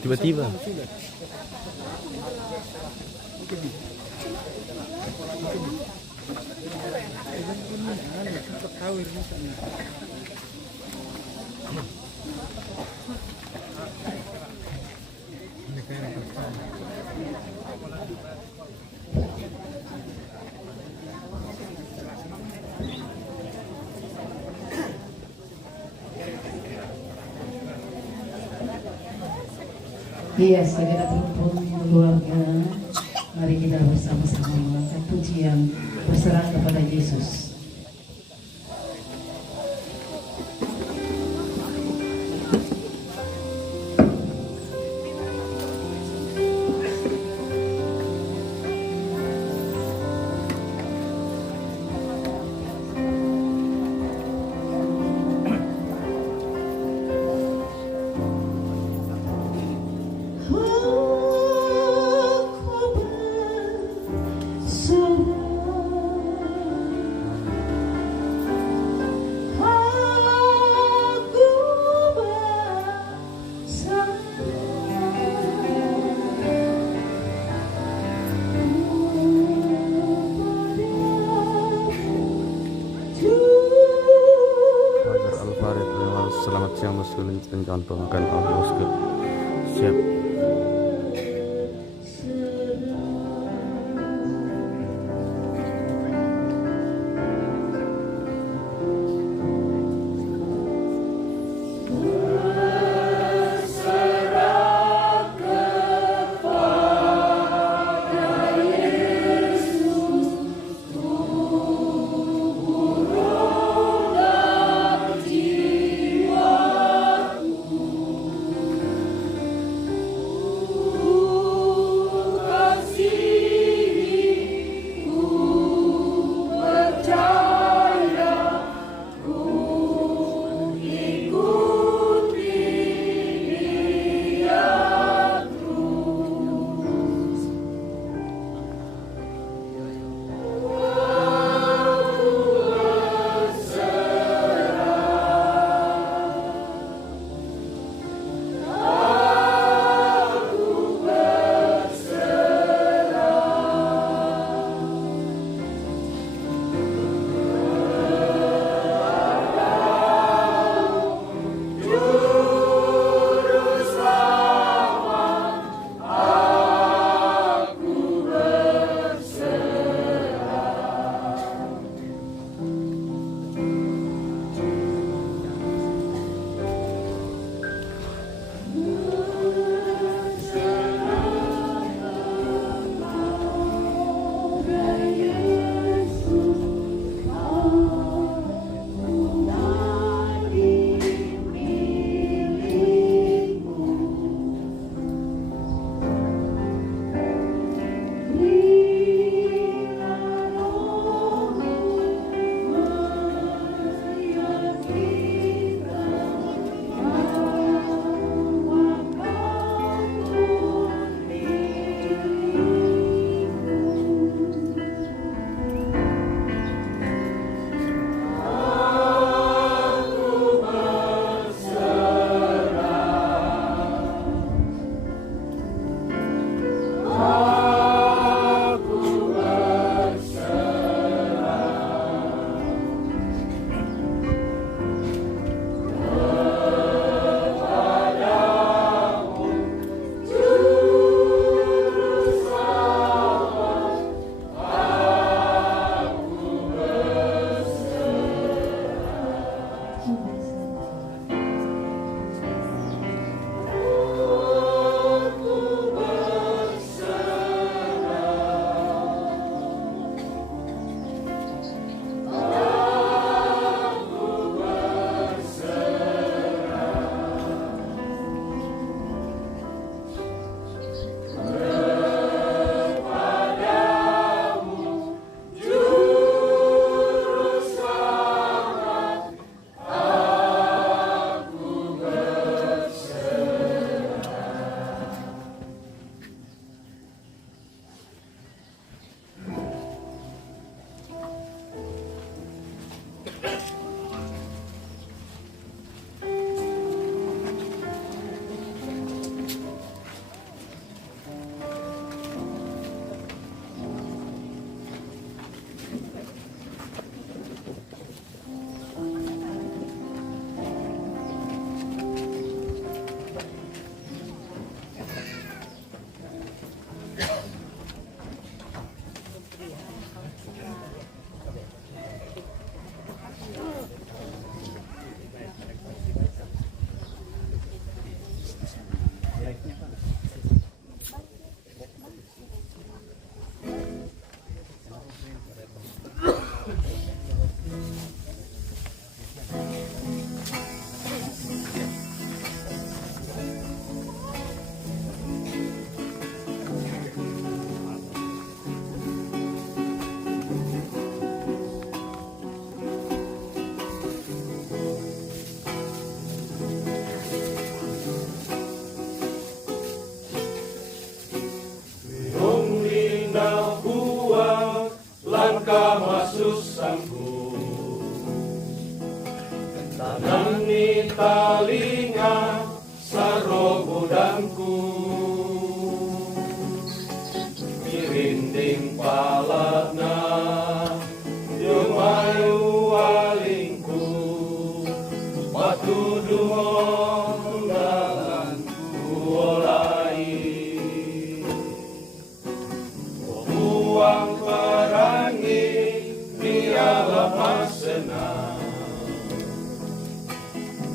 Tiba-tiba. Iya, saudara rumpun keluarga, mari kita bersama-sama mengangkat pujian berserah kepada Yesus. Selamat siang, Mas. Lanjutkan jangan pemakaian audio skip. Siap. tanani talinga saro budangku, mirinding palana jumayu walingku, patuduh dalan kuolai, uang perangi biarlah masena,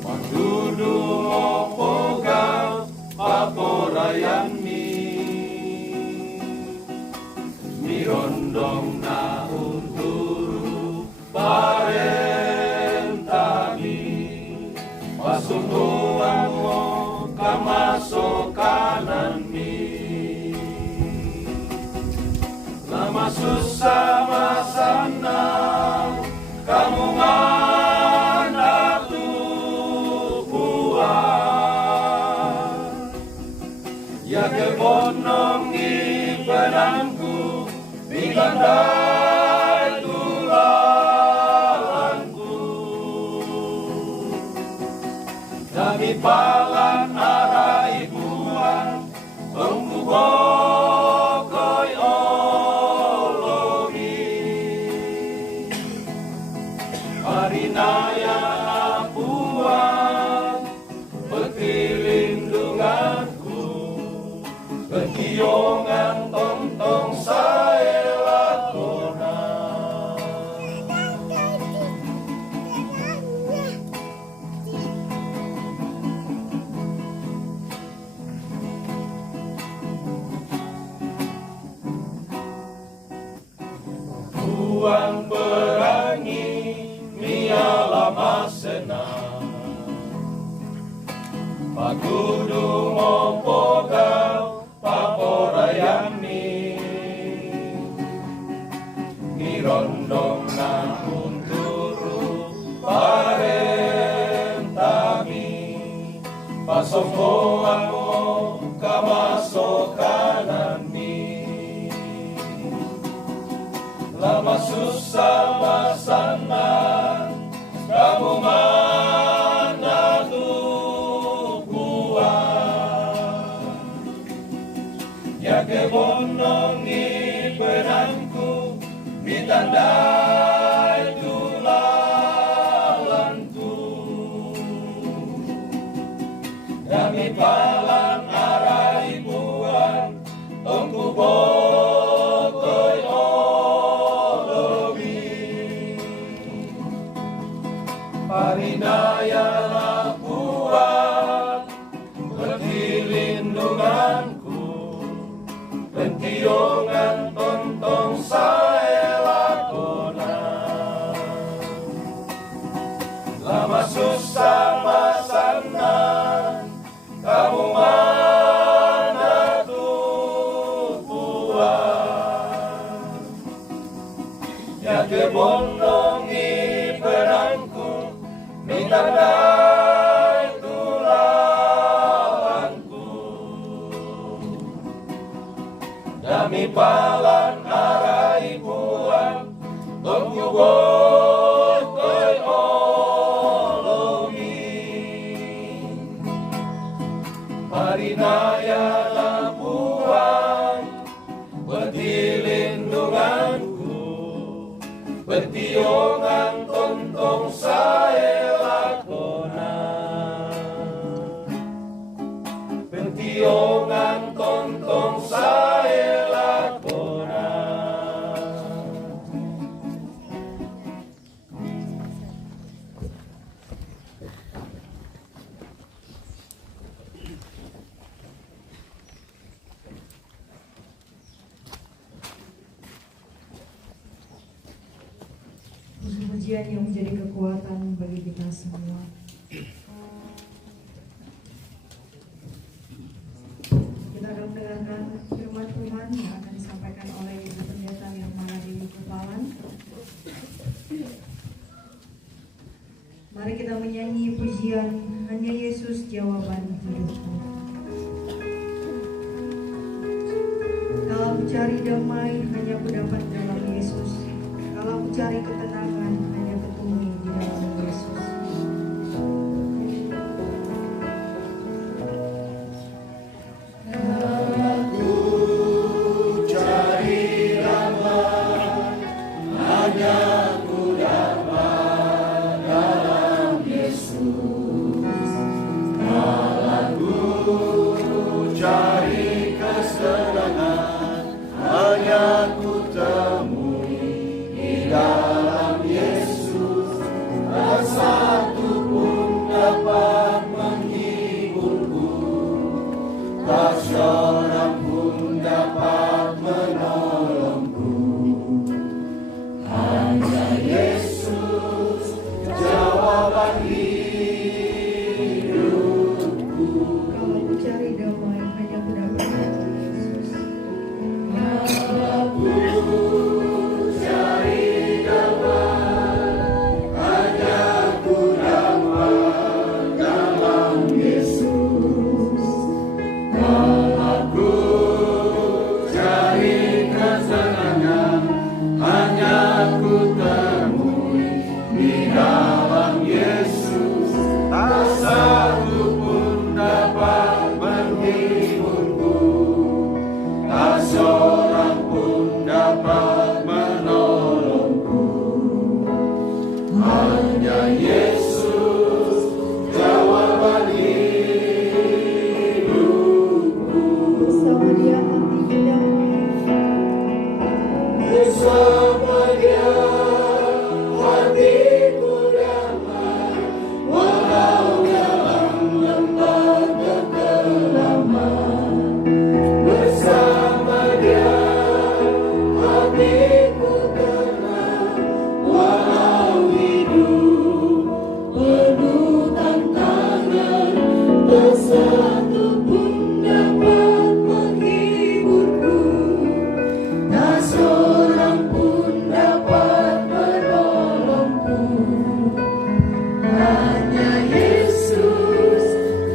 patuduh mopoga paporayami, mirondong na unturu parentagi, pasutuan mo kamasokanan mi, lama susah masana kamu mana tupuan, ya kebonong ibadanku bigandai tulalanku, dami palan arah ibuan pengkubokoi olomi, marinaya puan petilindunganku, ketiyongan tontong saya lakona, Tuan perangi miala masena, pakudu mopogal paporayani, ngirondong na unturu parentami, pasomboan mo kamasokanani, lama susah masana kamu mana tupuan, ya kebonongi benangku ditandai tulalanku, dami palan arah ibuan tongku bokoi olomi, parinaya lapuan bertilindunganku, pentiyongan tontong saya lakona, lama susah masana kamu mana tupuan, ya kebonongi perangku mitandai tulalanku, dami palan arah ibuan tongku bokoi olomi, marinaya lapuan bertilindunganku, bertiyongan tontong saya lakona, bertiyongan tontong saya lakona. Puji-pujian yang menjadi kekuatan bagi kita semua. Kita akan mendengarkan firman Tuhan yang akan disampaikan oleh Ibu Pendeta Nirmala Dewi Kupalan. Mari kita menyanyi pujian Hanya Yesus Jawaban Hidupku. Kalau aku cari damai, hanya aku dapat dalam Yesus. Kalau aku cari ketenangan, hanya ketemui di dalam Yesus. hanya Yesus jawaban hidupku. Bersama Dia hatiku damai. Bersama Dia hatiku damai, walau dalam lembah kekelaman. Bersama Dia hatiku tenang, walau hidup penuh tantangan. Tak satu pun dapat menghiburku, tak seorang pun dapat menolongku. Hanya Yesus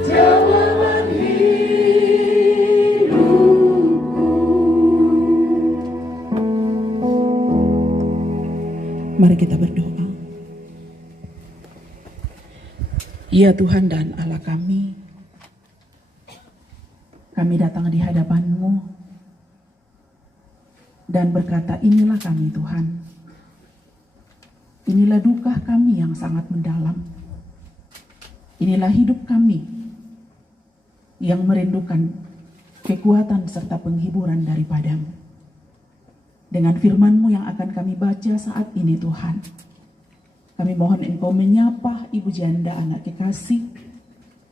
jawaban hidupku. Mari kita berdoa. Ya Tuhan dan Allah kami datang di hadapan-Mu dan berkata, inilah kami Tuhan. Inilah duka kami yang sangat mendalam. Inilah hidup kami yang merindukan kekuatan serta penghiburan daripada-Mu. Dengan firman-Mu yang akan kami baca saat ini Tuhan, kami mohon Engkau menyapa ibu janda, anak kekasih,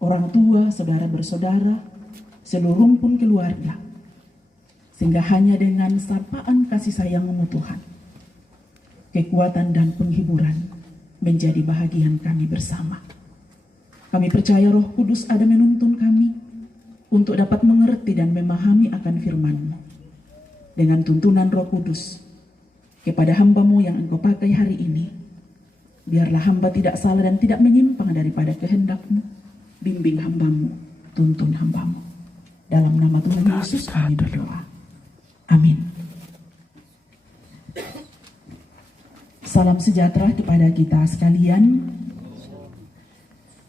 orang tua, saudara bersaudara, seluruh rumpun keluarga, sehingga hanya dengan sapaan kasih sayang-Mu Tuhan, kekuatan dan penghiburan menjadi bahagian kami bersama. Kami percaya Roh Kudus ada menuntun kami untuk dapat mengerti dan memahami akan firman-Mu. Dengan tuntunan Roh Kudus kepada hamba-Mu yang Engkau pakai hari ini, biarlah hamba tidak salah dan tidak menyimpang daripada kehendak-Mu. Bimbing hamba-Mu, tuntun hamba-Mu. Dalam nama Tuhan Yesus kami berdoa. Amin. Salam sejahtera kepada kita sekalian.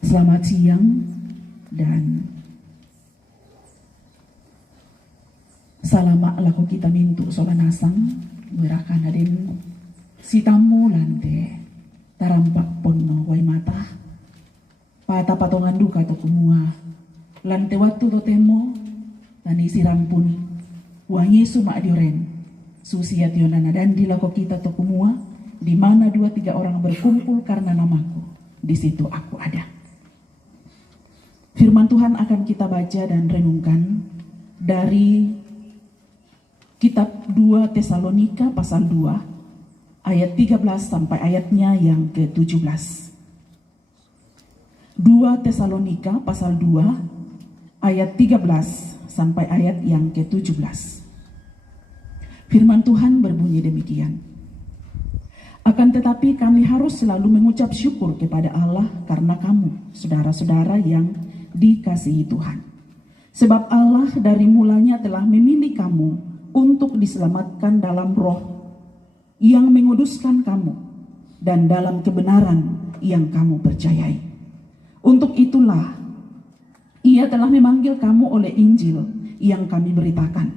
Selamat siang dan salama laku kita mintu solanasang merakan adin si tamu lante tarampak ponno wai mata pata patongan duka to kumua lante waktu to temo tani sirampun wangi suma dioren susia tionana dan dilako kita to kumua di mana 2-3 orang berkumpul karena namaku, di situ aku ada. Firman Tuhan akan kita baca dan renungkan dari kitab 2 Tesalonika pasal 2 ayat 13 sampai ayatnya yang ke-17. 2 Tesalonika pasal 2 ayat 13 sampai ayat yang ke-17. Firman Tuhan berbunyi demikian. Akan tetapi kami harus selalu mengucap syukur kepada Allah karena kamu, saudara-saudara yang dikasihi Tuhan. Sebab Allah dari mulanya telah memilih kamu untuk diselamatkan dalam roh yang menguduskan kamu dan dalam kebenaran yang kamu percayai. Untuk itulah Ia telah memanggil kamu oleh Injil yang kami beritakan,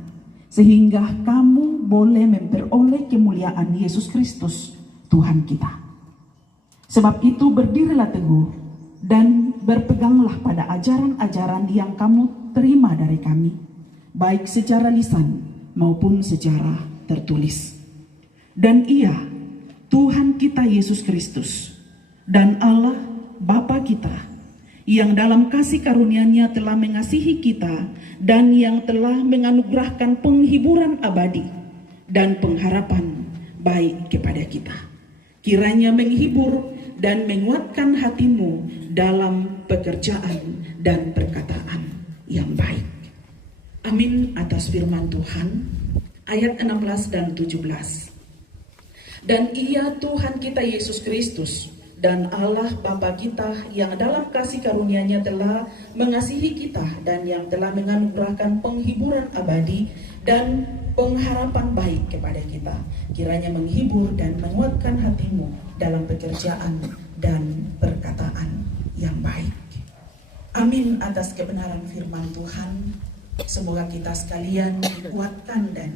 sehingga kamu boleh memperoleh kemuliaan Yesus Kristus Tuhan kita. Sebab itu berdirilah teguh dan berpeganglah pada ajaran-ajaran yang kamu terima dari kami, baik secara lisan maupun secara tertulis. Dan Ia, Tuhan kita Yesus Kristus, dan Allah Bapa kita, yang dalam kasih karunia-Nya telah mengasihi kita dan yang telah menganugerahkan penghiburan abadi dan pengharapan baik kepada kita, kiranya menghibur dan menguatkan hatimu dalam pekerjaan dan perkataan yang baik. Amin atas firman Tuhan. Ayat 16 dan 17. Dan Ia Tuhan kita Yesus Kristus dan Allah Bapa kita yang dalam kasih karunia-Nya telah mengasihi kita dan yang telah menganugerahkan penghiburan abadi dan pengharapan baik kepada kita, kiranya menghibur dan menguatkan hatimu dalam pekerjaan dan perkataan yang baik. Amin atas kebenaran firman Tuhan. Semoga kita sekalian dikuatkan dan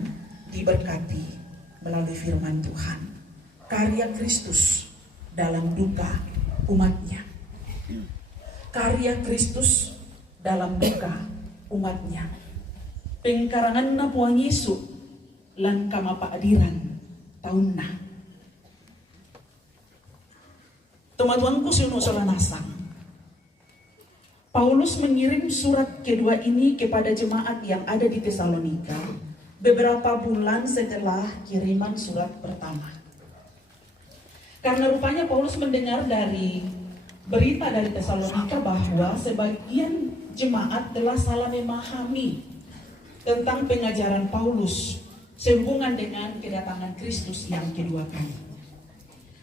diberkati melalui firman Tuhan. Karya Kristus dalam duka umatnya. Karya Kristus dalam duka umatnya. Pengkarangan na puang Yesu lan kamapaadiran taunna. Teman-temanku sunu solanasang. Paulus mengirim surat kedua ini kepada jemaat yang ada di Tesalonika beberapa bulan setelah kiriman surat pertama. Karena rupanya Paulus mendengar dari berita dari Tesalonika bahwa sebagian jemaat telah salah memahami tentang pengajaran Paulus sehubungan dengan kedatangan Kristus yang kedua kali.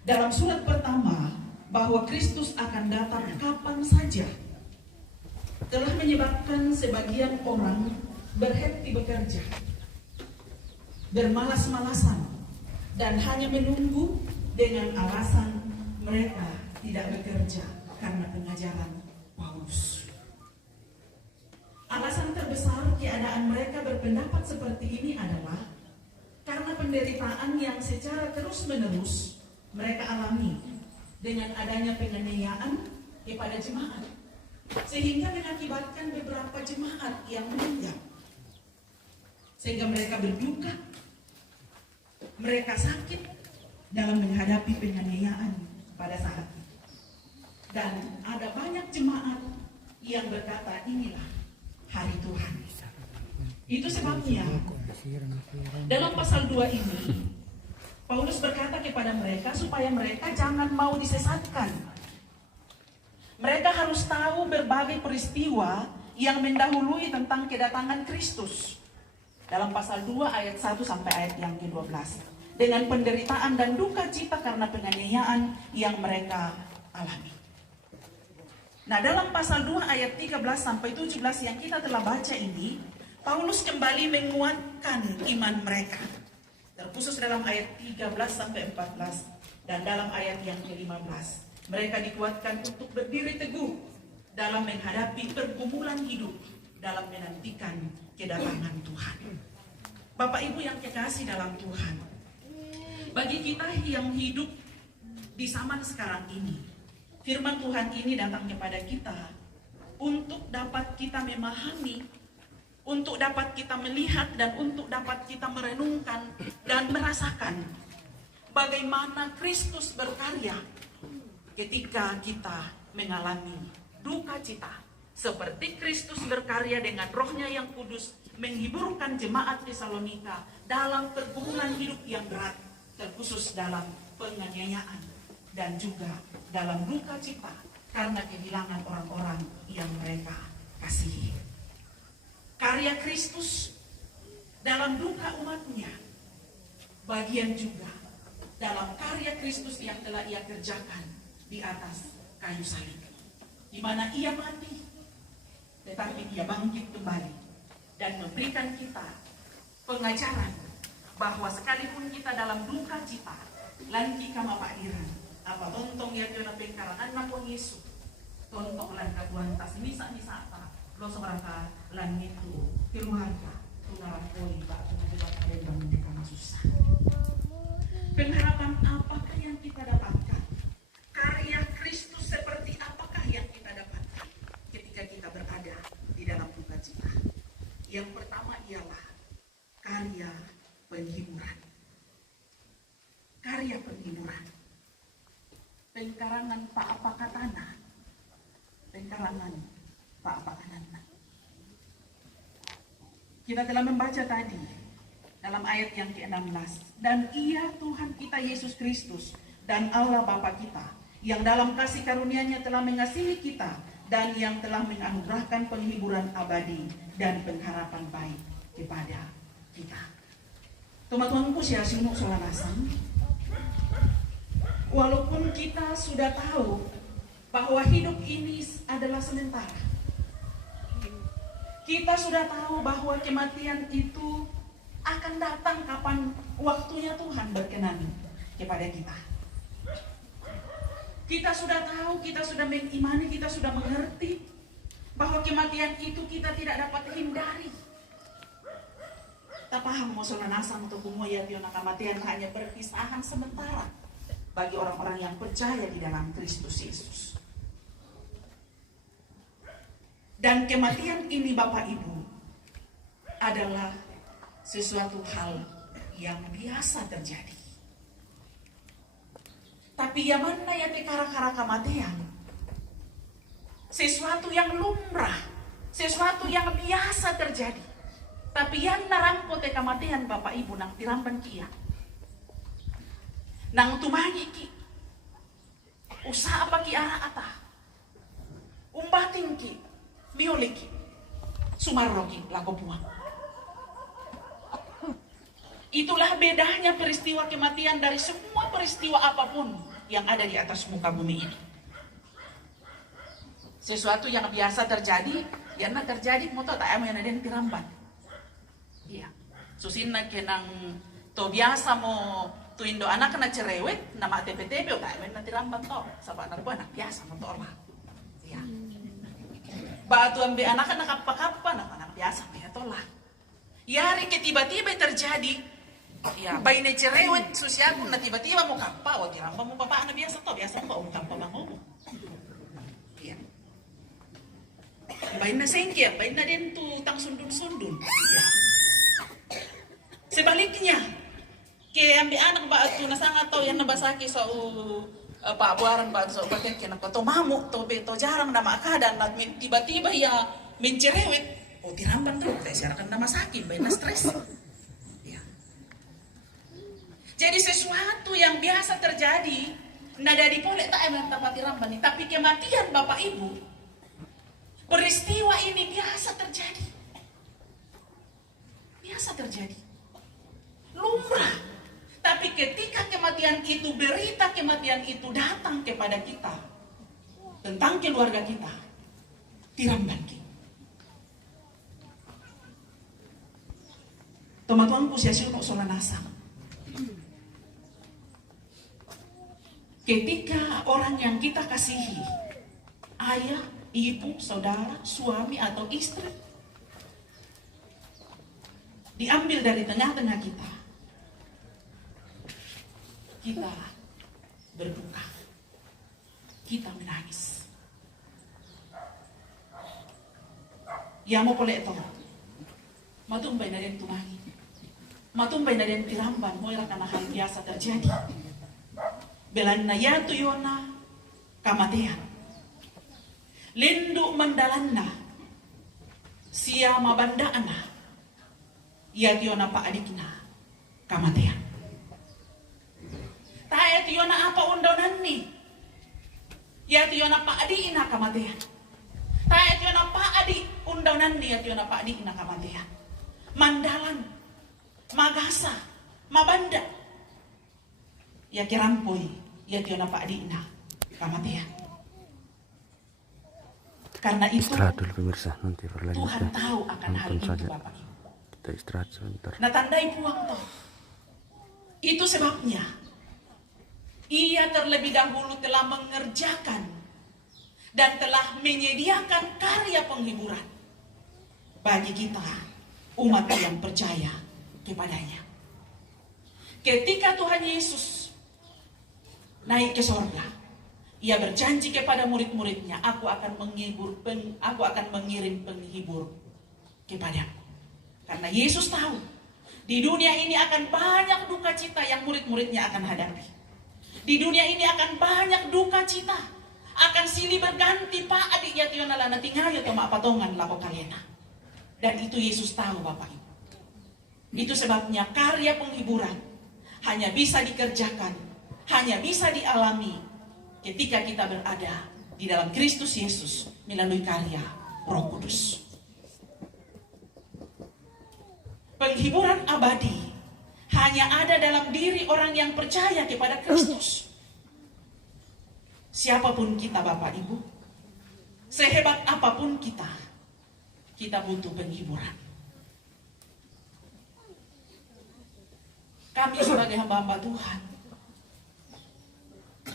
Dalam surat pertama, bahwa Kristus akan datang kapan saja, telah menyebabkan sebagian orang berhenti bekerja, bermalas-malasan, dan hanya menunggu dengan alasan mereka tidak bekerja karena pengajaran Paulus. Alasan terbesar keadaan mereka berpendapat seperti ini adalah karena penderitaan yang secara terus-menerus mereka alami dengan adanya penganiayaan kepada jemaat, sehingga mengakibatkan beberapa jemaat yang meninggal, sehingga mereka berduka, mereka sakit dalam menghadapi penganiayaan pada saat itu. Dan ada banyak jemaat yang berkata, inilah hari Tuhan. Itu sebabnya dalam pasal 2 ini Paulus berkata kepada mereka supaya mereka jangan mau disesatkan. Mereka harus tahu berbagai peristiwa yang mendahului tentang kedatangan Kristus. Dalam pasal 2 ayat 1 sampai ayat yang ke-12. Dengan penderitaan dan duka cita karena penganiayaan yang mereka alami. Nah, dalam pasal 2 ayat 13 sampai 17 yang kita telah baca ini, Paulus kembali menguatkan iman mereka. Terkhusus dalam ayat 13 sampai 14 dan dalam ayat yang ke-15. Mereka dikuatkan untuk berdiri teguh dalam menghadapi pergumulan hidup dalam menantikan kedatangan Tuhan. Bapak Ibu yang kekasih dalam Tuhan, bagi kita yang hidup di zaman sekarang ini, firman Tuhan ini datang kepada kita untuk dapat kita memahami, untuk dapat kita melihat, dan untuk dapat kita merenungkan dan merasakan bagaimana Kristus berkarya ketika kita mengalami duka cita. Seperti Kristus berkarya dengan Roh-Nya yang kudus menghiburkan jemaat Tesalonika dalam pergumulan hidup yang berat, terkhusus dalam penganiayaan dan juga dalam duka cita karena kehilangan orang-orang yang mereka kasihi. Karya Kristus dalam duka umatnya, bagian juga dalam karya Kristus yang telah ia kerjakan di atas kayu salib, di mana ia mati, tetapi ia bangkit kembali dan memberikan kita pengajaran bahwa sekalipun kita dalam duka cita, lanti kama pairan, apa tontong ya kena pengkarangan napon Yesus, tontong lan kabuan tas misa-misa apa, lo seberapa lan itu keluarga, tunarang poli, pak, tunarang ada yang bangun di kamar susah. Pengharapan apakah yang kita dapatkan? Karya Kristus seperti apakah yang kita dapatkan ketika kita berada di dalam duka cita? Yang pertama ialah karya penghiburan. Karya penghiburan. Pengkarangan tak apa katana. Pengkarangan tak apa katana. Kita telah membaca tadi dalam ayat yang ke-16. Dan ia Tuhan kita Yesus Kristus dan Allah Bapa kita, yang dalam kasih karunia-Nya telah mengasihi kita dan yang telah menganugerahkan penghiburan abadi dan pengharapan baik kepada kita. Teman-temanku saya sungguh solanasan, walaupun kita sudah tahu bahwa hidup ini adalah sementara, kita sudah tahu bahwa kematian itu akan datang kapan waktunya Tuhan berkenan kepada kita. Kita sudah tahu, kita sudah mengimani, kita sudah mengerti bahwa kematian itu kita tidak dapat hindari. Tak paham mau nasang untuk kumoya tiona kematian hanya perpisahan sementara. bagi orang-orang yang percaya di dalam Kristus Yesus. Dan kematian ini Bapak Ibu adalah sesuatu hal yang biasa terjadi. Tapi yang mana ya kara-kara kematian? Sesuatu yang lumrah, sesuatu yang biasa terjadi. Tapi yang narangko te kematian Bapak Ibu nang tiramban kia. Nang tumangi ki. Usaha apa ki arah ata. Umbating ki. Mioliki. Sumaroki lago buang. Itulah bedanya peristiwa kematian dari semua peristiwa apapun yang ada di atas muka bumi ini. Sesuatu yang biasa terjadi, karena terjadi moto tak emo yang ada yang tiramban. Iya. Susinna kenang to biasa mo tu indo anak kena cerewet nama TPTB tak emo yang tiramban to. Sabak narko anak biasa moto lah. Iya. Batu ambil anak kappa-kappa anak biasa ya tolah. Yari ke tiba-tiba terjadi. Ya, bayi cerewet susiaku na tiba-tiba mau kappa, wag kiramba mo bapak na biasa to, biasa mo kappa bango. Ya. Bayi na sengkia, bayi na din tu tang sundun-sundun. Ya. Sebaliknya, ke ambil anak ba tu na sangat to yan nabasaki so Pak Buaran ba so baten kena to mamuk to beto jarang na makadan na tiba-tiba ya mencerewet. Oh tiramban to, kaya siarakan na masakin, bayi na stress. Jadi sesuatu yang biasa terjadi, nada dipolek tak emang tapati rambani, tapi kematian Bapak Ibu, peristiwa ini biasa terjadi. Biasa terjadi. Lumrah. Tapi ketika kematian itu, berita kematian itu datang kepada kita, tentang keluarga kita, tiramban kita. Teman-temanku sia-sia kok solanasang. Ketika orang yang kita kasihi, ayah, ibu, saudara, suami atau istri, diambil dari tengah-tengah kita, kita berduka, kita menangis. Ya mau boleh toh, matumbay na rin tumangi, matumbay na rin tiramban, mo karena hal biasa terjadi. Belan na yato yona kamatean. Lindu mandalan na siya mabandaan na yato yona paadik na kamatean. Tayo yona apa undanan ni yato yona paadi na kamatean. Tayo yona paadi undanan ni yato yona paadi na kamatean. Mandalan, magasa, mabanda ya kirampoy ya tiyo na paadina kematian. Karena itu istirahat dulu pemirsa, nanti Tuhan berlanjut. tahu akan hal itu saja. Bapak Ibu. Kita istirahat sebentar. Nah tandai puang toh. Itu sebabnya ia terlebih dahulu telah mengerjakan dan telah menyediakan karya penghiburan bagi kita umat yang percaya kepadanya. Ketika Tuhan Yesus naik ke sorga, ia berjanji kepada murid-muridnya, aku akan mengirim penghibur kepadamu. Karena Yesus tahu, di dunia ini akan banyak duka cita yang murid-muridnya akan hadapi. Di dunia ini akan banyak duka cita, akan silih berganti pak adik ya tiyo nalana tingayo toma patongan lako kaliena. Dan itu Yesus tahu Bapak Ibu. Itu sebabnya karya penghiburan hanya bisa dikerjakan, hanya bisa dialami ketika kita berada di dalam Kristus Yesus melalui karya Roh Kudus. Penghiburan abadi hanya ada dalam diri orang yang percaya kepada Kristus. Siapapun kita Bapak Ibu, sehebat apapun kita butuh penghiburan. Kami sebagai hamba-hamba Tuhan,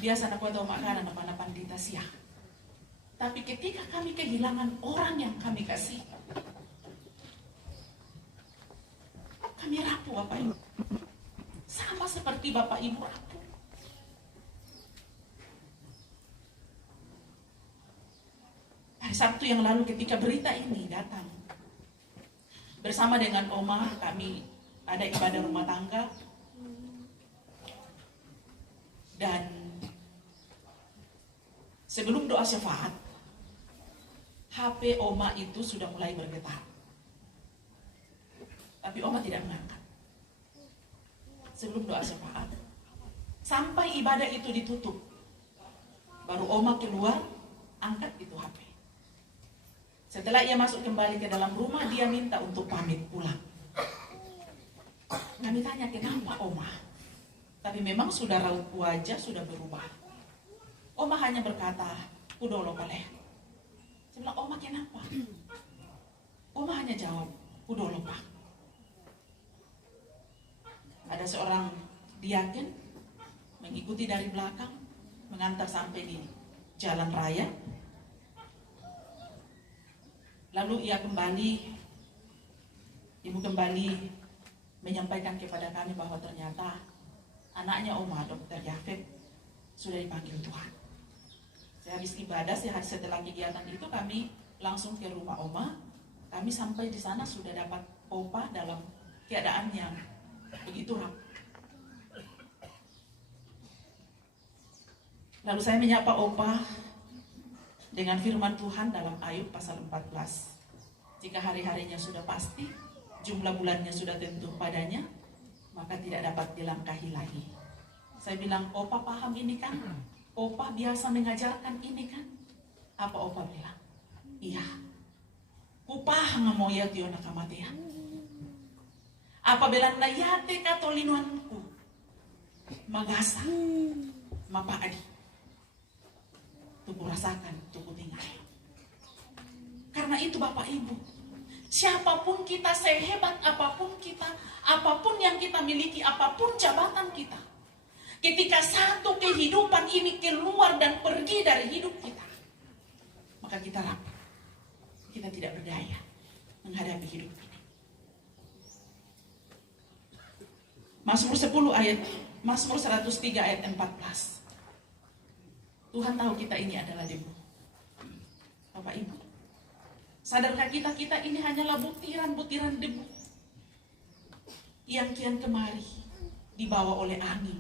biasa nak tahu makanan apa pandita siang. Tapi ketika kami kehilangan orang yang kami kasih, kami rapuh Bapak Ibu. Sama seperti Bapak Ibu rapuh. Hari Sabtu yang lalu ketika berita ini datang, bersama dengan Oma kami ada ibadah rumah tangga. Dan sebelum doa syafaat, HP Oma itu sudah mulai bergetar. Tapi Oma tidak mengangkat. Sebelum doa syafaat, sampai ibadah itu ditutup, baru Oma keluar, angkat itu HP. Setelah ia masuk kembali ke dalam rumah, dia minta untuk pamit pulang. Kami tanya, kenapa Oma? Tapi memang sudah raut wajah sudah berubah. Oma hanya berkata, "Kudolo paleh." Saya bilang, "Oma kenapa?" Oma hanya jawab, "Kudolo pak." Ada seorang diaken mengikuti dari belakang, mengantar sampai di jalan raya. Lalu ibu kembali menyampaikan kepada kami bahwa ternyata anaknya Oma, Dr. Yafet, sudah dipanggil Tuhan. Sehabis ibadah, setelah kegiatan itu kami langsung ke rumah Oma. Kami sampai di sana sudah dapat Opa dalam keadaan yang begitu rapuh. Lalu saya menyapa Opa dengan firman Tuhan dalam Ayub pasal 14. Jika hari-harinya sudah pasti, jumlah bulannya sudah tentu padanya, maka tidak dapat dilangkahi lagi. Saya bilang, "Opa paham ini kan? Opa biasa mengajarkan ini kan?" Apa Opa bilang? "Iya. Kupahang mo ya tiyo nakamatian. Apabila nayate katolinuanku, magasa, mapaadi. Tuku rasakan, tuku tinggal." Karena itu Bapak Ibu, siapapun kita, sehebat apapun kita, apapun yang kita miliki, apapun jabatan kita, ketika satu kehidupan ini keluar dan pergi dari hidup kita, maka kita rapuh. Kita tidak berdaya menghadapi hidup ini. Mazmur 103 ayat 14. Tuhan tahu kita ini adalah debu. Bapak Ibu, sadarkah kita ini hanyalah butiran-butiran debu yang kian kemari dibawa oleh angin,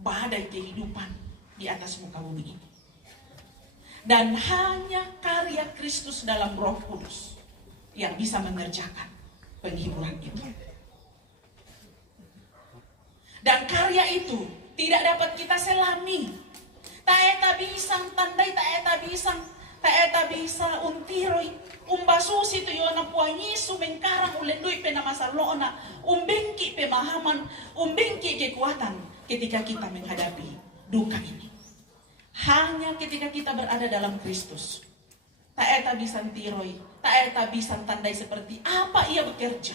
badai kehidupan di atas muka bumi ini. Dan hanya karya Kristus dalam Roh Kudus yang bisa mengerjakan penghiburan itu. Dan karya itu tidak dapat kita selami. Taeta bisang tandai, taeta bisa untiroi, umbasusi tu yona puanyisu mengkarang ulendui penamasalona, umbengki pemahaman, umbengki kekuatan ketika kita menghadapi duka ini. Hanya ketika kita berada dalam Kristus, taeta bisa tiroi, taeta bisa tandai seperti apa ia bekerja,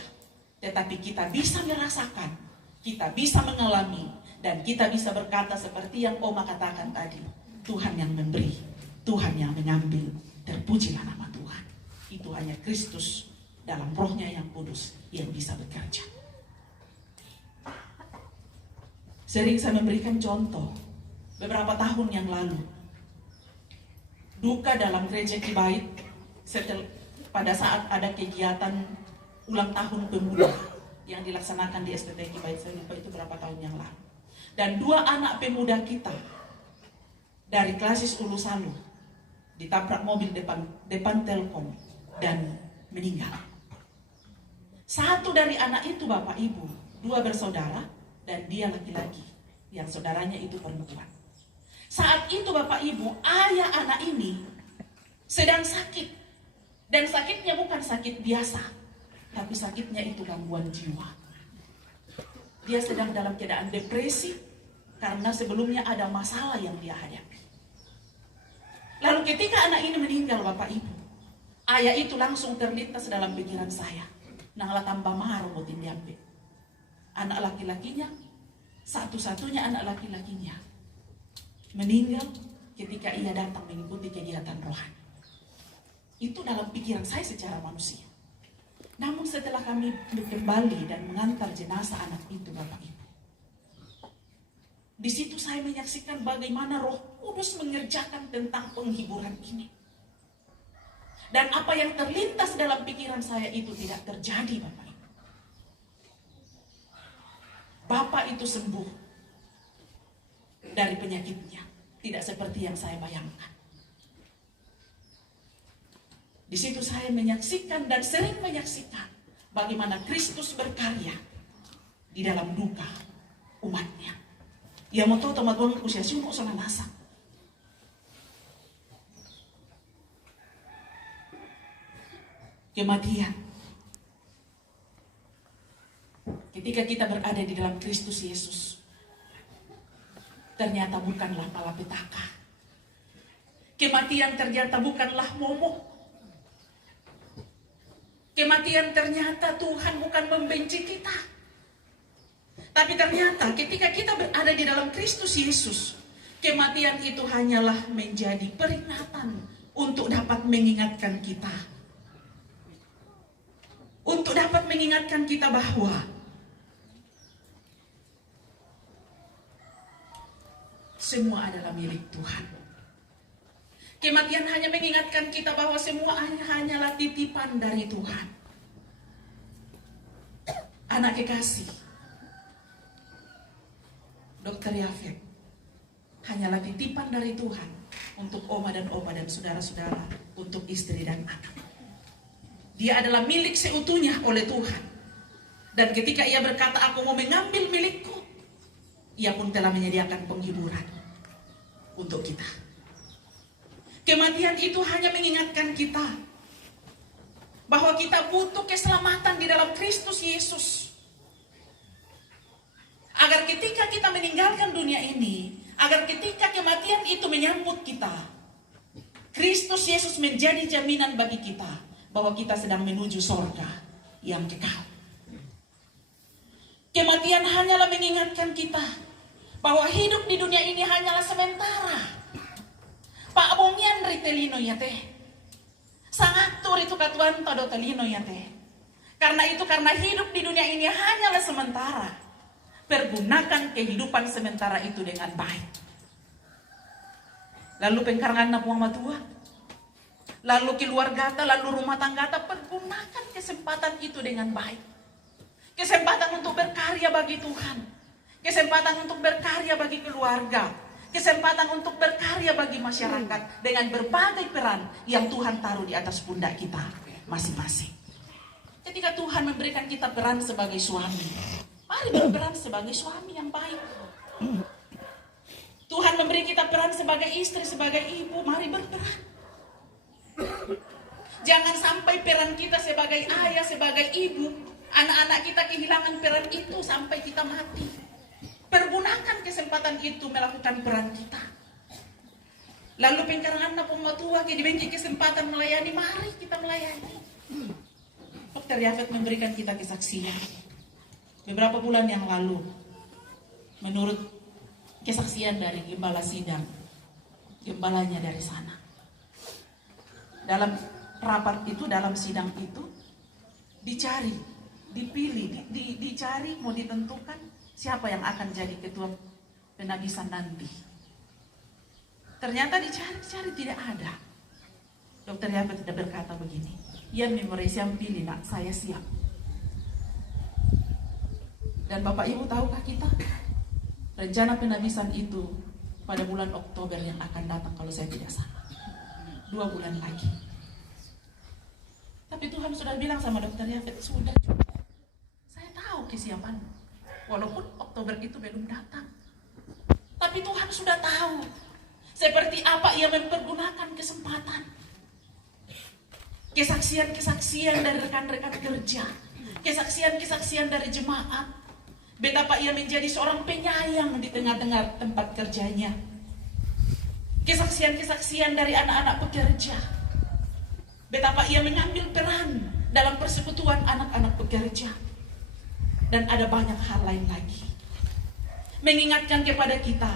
tetapi kita bisa merasakan, kita bisa mengalami, dan kita bisa berkata seperti yang Oma katakan tadi, Tuhan yang memberi, Tuhan yang mengambil, terpujilah nama Tuhan. Itu hanya Kristus dalam Rohnya yang kudus yang bisa bekerja. Sering saya memberikan contoh, beberapa tahun yang lalu, duka dalam gereja Kibait pada saat ada kegiatan ulang tahun pemuda yang dilaksanakan di STT Kibait, saya lupa itu berapa tahun yang lalu. Dan 2 anak pemuda kita dari Klasis Ulusalu ditabrak mobil depan Telkom dan meninggal. Satu dari anak itu Bapak Ibu, 2 bersaudara dan dia laki-laki, yang saudaranya itu perempuan. Saat itu Bapak Ibu, ayah anak ini sedang sakit. Dan sakitnya bukan sakit biasa, tapi sakitnya itu gangguan jiwa. Dia sedang dalam keadaan depresi karena sebelumnya ada masalah yang dia hadapi. Lalu ketika anak ini meninggal Bapak Ibu, ayah itu langsung terlintas dalam pikiran saya. Nangla tambah mahar butin diambil. Anak laki-lakinya, satu-satunya anak laki-lakinya, meninggal ketika ia datang mengikuti kegiatan rohani. Itu dalam pikiran saya secara manusia. Namun setelah kami kembali dan mengantar jenazah anak itu Bapak Ibu, di situ saya menyaksikan bagaimana Roh Kudus mengerjakan tentang penghiburan ini. Dan apa yang terlintas dalam pikiran saya itu tidak terjadi, Bapak Ibu. Bapak itu sembuh dari penyakitnya, tidak seperti yang saya bayangkan. Di situ saya menyaksikan dan sering menyaksikan bagaimana Kristus berkarya di dalam duka umatnya. Ya mau tahu teman-teman usia sumuk salah masak. Kematian. Ketika kita berada di dalam Kristus Yesus, ternyata bukanlah malapetaka. Kematian ternyata bukanlah momok. Kematian ternyata Tuhan bukan membenci kita. Tapi ternyata ketika kita berada di dalam Kristus Yesus, kematian itu hanyalah menjadi peringatan untuk dapat mengingatkan kita. Untuk dapat mengingatkan kita bahwa semua adalah milik Tuhan. Kematian hanya mengingatkan kita bahwa semua hanyalah titipan dari Tuhan. Anak kekasih, Dr. Yafet hanyalah titipan dari Tuhan untuk oma dan opa dan saudara-saudara, untuk istri dan anak. Dia adalah milik seutuhnya oleh Tuhan. Dan ketika ia berkata, aku mau mengambil milikku, ia pun telah menyediakan penghiburan untuk kita. Kematian itu hanya mengingatkan kita bahwa kita butuh keselamatan di dalam Kristus Yesus. Agar ketika kita meninggalkan dunia ini, agar ketika kematian itu menyambut kita, Kristus Yesus menjadi jaminan bagi kita bahwa kita sedang menuju sorga yang kekal. Kematian hanyalah mengingatkan kita bahwa hidup di dunia ini hanyalah sementara. Pak Bongian ritelino ya teh, sangat tur itu katuan tado telino ya teh. Karena itu, karena hidup di dunia ini hanyalah sementara, pergunakan kehidupan sementara itu dengan baik. Lalu pengkarangan napuang matua, lalu keluarga, lalu rumah tangga, pergunakan kesempatan itu dengan baik. Kesempatan untuk berkarya bagi Tuhan, kesempatan untuk berkarya bagi keluarga, kesempatan untuk berkarya bagi masyarakat dengan berbagai peran yang Tuhan taruh di atas pundak kita masing-masing. Ketika Tuhan memberikan kita peran sebagai suami, mari berperan sebagai suami yang baik. Tuhan memberi kita peran sebagai istri, sebagai ibu, mari berperan. Jangan sampai peran kita sebagai ayah, sebagai ibu, anak-anak kita kehilangan peran itu sampai kita mati. Pergunakan kesempatan itu melakukan peran kita. Lalu pengkarangan na pematua diberi kesempatan melayani, mari kita melayani. Dr. Yafet memberikan kita kesaksian beberapa bulan yang lalu. Menurut kesaksian dari gembala sidang, gembalanya dari sana. Dalam rapat itu, dalam sidang itu, dicari, dipilih, dicari, mau ditentukan siapa yang akan jadi ketua penabisan nanti. Ternyata dicari tidak ada. Dr. Yafet tidak berkata begini, "Yan memori siang pilih nak, saya siap." Dan Bapak Ibu tahukah kita, rencana penabisan itu pada bulan Oktober yang akan datang kalau saya tidak salah. 2 bulan lagi. Tapi Tuhan sudah bilang sama Dr. Yafet, sudah cukup. Saya tahu kesiapan. Walaupun Oktober itu belum datang. Tapi Tuhan sudah tahu seperti apa ia mempergunakan kesempatan. Kesaksian-kesaksian dari rekan-rekan kerja, kesaksian-kesaksian dari jemaat, betapa ia menjadi seorang penyayang di tengah-tengah tempat kerjanya. Kesaksian-kesaksian dari anak-anak pekerja, betapa ia mengambil peran dalam persekutuan anak-anak pekerja. Dan ada banyak hal lain lagi. Mengingatkan kepada kita,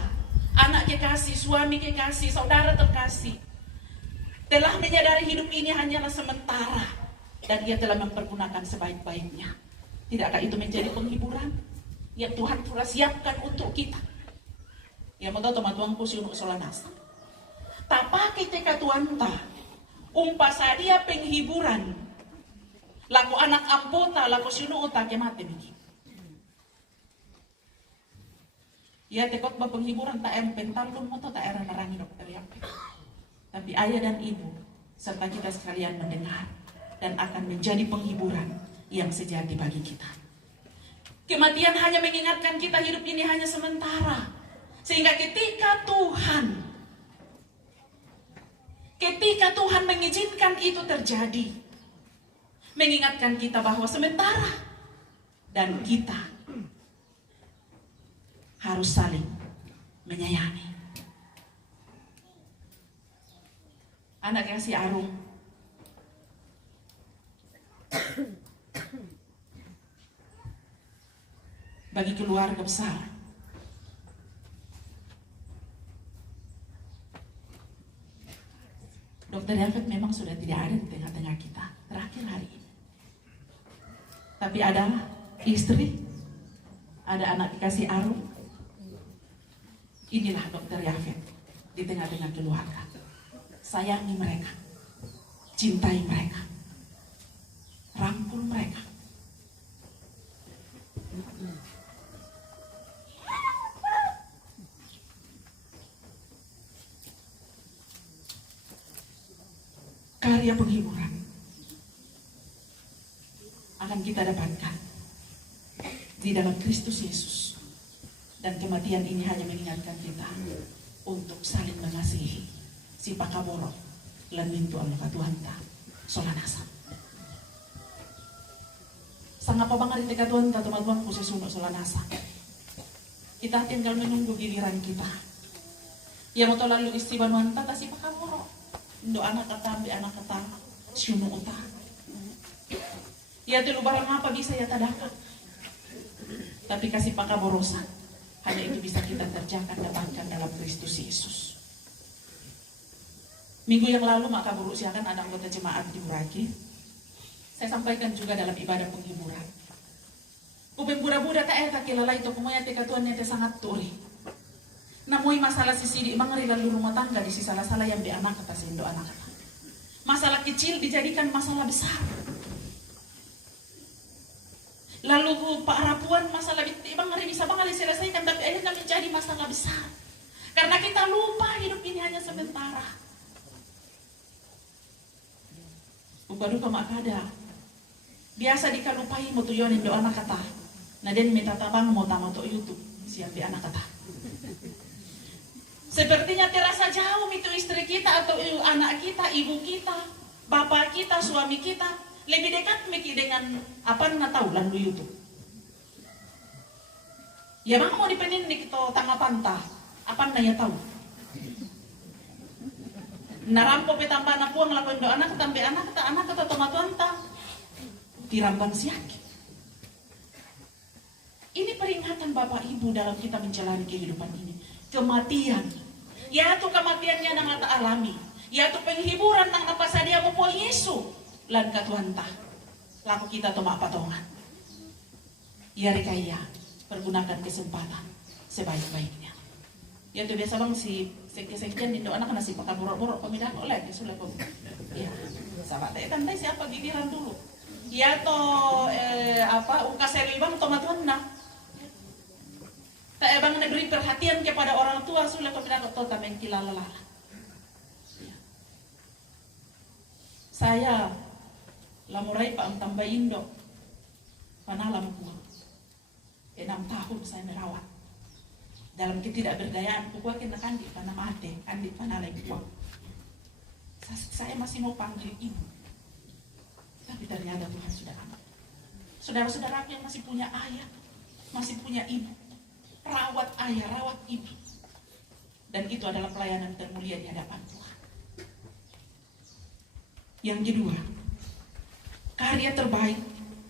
anak kekasih, suami kekasih, saudara terkasih, telah menyadari hidup ini hanyalah sementara, dan ia telah mempergunakan sebaik-baiknya. Tidakkah itu menjadi penghiburan yang Tuhan telah siapkan untuk kita? Ya, mau tahu teman-teman pusi untuk solanasa. Tapa kita Tuhan ta, Umpa sadia penghiburan. Laku anak ampota, laku sunu uta kemate biki. Ya tekot ba penghiburan tak em pentalun moto tak era narangi dokter Yape. Tapi ayah dan ibu serta kita sekalian mendengar dan akan menjadi penghiburan yang sejati bagi kita. Kematian hanya mengingatkan kita hidup ini hanya sementara. Sehingga ketika Tuhan mengizinkan itu terjadi, mengingatkan kita bahwa sementara dan kita harus saling menyayangi. Anak kasih Arung, bagi keluarga besar, Dokter Yafet memang sudah tidak ada di tengah-tengah kita terakhir hari ini. Tapi ada istri, ada anak dikasih Arung. Inilah Dokter Yafet di tengah-tengah keluarga. Sayangi mereka, cintai mereka, rangkul mereka. Karya penghiburan akan kita dapatkan di dalam Kristus Yesus, dan kematian ini hanya mengingatkan kita untuk saling mengasihi si pakaboro lan mintu Allah katuanta solanasa. Sangapa banget di katuanta teman-teman khusus untuk solanasa. Kita tinggal menunggu giliran kita. Ya mau lalu istibanuan tata si pakaboro. Ndo anak kata, ambil anak kata, siunu uta. Ya telu barang apa bisa ya tadakan. Tapi kasih pakaborosan, hanya itu bisa kita kerjakan dapatkan dalam Kristus Yesus. Minggu yang lalu maka berusiakan ada anggota jemaat di Muraki. Saya sampaikan juga dalam ibadah penghiburan. Upeng buda-buda tak kilala itu pemoya teka Tuhan yang sangat turi. Namui masalah sisi di mangari lalu rumah tangga di sisi salah yang di anak kata sindo anak kata. Masalah kecil dijadikan masalah besar. Lalu Pak Rapuan masalah mangari bisa mangari selesaikan, tapi akhirnya menjadi masalah besar. Karena kita lupa hidup ini hanya sementara. Upa-dupa makada. Biasa dikalupai mau tujuan indo anak kata. Nah dan minta tabang mau tamat untuk YouTube siap di anak kata. Sepertinya terasa jauh itu istri kita atau anak kita, ibu kita, bapak kita, suami kita. Lebih dekat mikir dengan apa na tahu lalu YouTube. Ya bang mau dipenin di kita tangga pantah. Apa na ya tahu? Narampo petambah anak puang lakuin do anak kata tomatuanta. Tirambang siak. Ini peringatan Bapak Ibu dalam kita menjalani kehidupan ini. Kematian, yaitu kematiannya yang tak alami, yaitu penghiburan nang apa sadia mupo Yesu lan katuanta laku kita tomak patongan. Ya rekaya pergunakan kesempatan sebaik-baiknya. Ya itu biasa bang si sekjen indo anak nasi pakai borok-borok pemindahan oleh kesulah kok. Ya sahabat kan tadi siapa giliran dulu. Ya to ukaseri bang tomatuan nah. Tak bang beri perhatian kepada orang tua sudah kepada kau tak mengkilala. Saya lamurai Pak tambah Indo panalam kuah 6 tahun saya merawat dalam ketidakberdayaan kuah kena kandi karena mati kandi panalai kuah. Saya masih mau panggil ibu, tapi ternyata Tuhan sudah amat. Saudara-saudara yang masih punya ayah, masih punya ibu, rawat ayah, rawat ibu. Dan itu adalah pelayanan termulia di hadapan Tuhan. Yang kedua, karya terbaik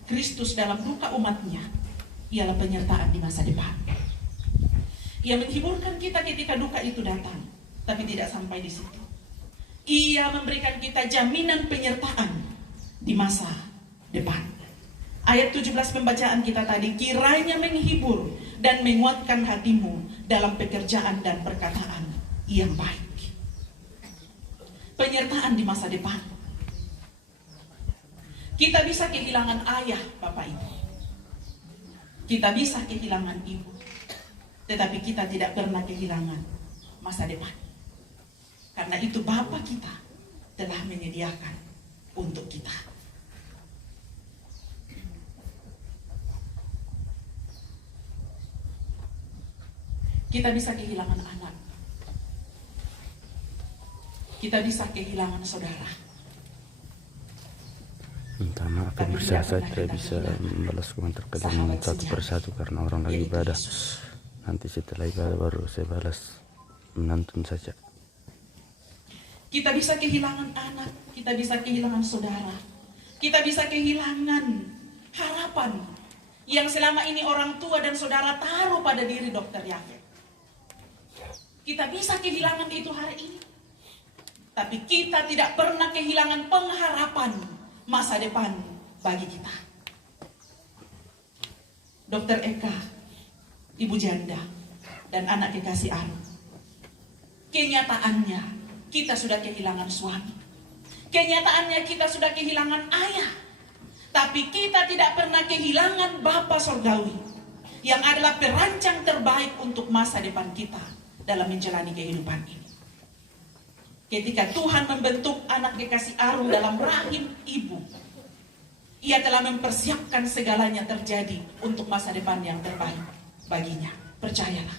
Kristus dalam duka umatnya ialah penyertaan di masa depan. Ia menghiburkan kita ketika duka itu datang, tapi tidak sampai di situ. Ia memberikan kita jaminan penyertaan di masa depan. Ayat 17 pembacaan kita tadi, kiranya menghibur dan menguatkan hatimu dalam pekerjaan dan perkataan yang baik. Penyertaan di masa depan. Kita bisa kehilangan ayah, Bapak Ibu. Kita bisa kehilangan ibu. Tetapi kita tidak pernah kehilangan masa depan. Karena itu Bapa kita telah menyediakan untuk kita. Kita bisa kehilangan anak. Kita bisa kehilangan saudara. Minta maaf pemirsa, saya tidak bisa membalas komentar kalian satu persatu karena orang lagi ibadah. Nanti setelah ibadah baru saya balas, menonton saja. Kita bisa kehilangan anak, kita bisa kehilangan saudara. Kita bisa kehilangan harapan yang selama ini orang tua dan saudara taruh pada diri Dr. Yafet. Kita bisa kehilangan itu hari ini. Tapi kita tidak pernah kehilangan pengharapan masa depan bagi kita. Dr. Eka, Ibu Janda, dan anak kekasih Arum. Kenyataannya kita sudah kehilangan suami. Kenyataannya kita sudah kehilangan ayah. Tapi kita tidak pernah kehilangan Bapa Sorgawi yang adalah perancang terbaik untuk masa depan kita dalam menjalani kehidupan ini. Ketika Tuhan membentuk anak kekasih Arum dalam rahim ibu, Ia telah mempersiapkan segalanya terjadi untuk masa depan yang terbaik baginya. Percayalah.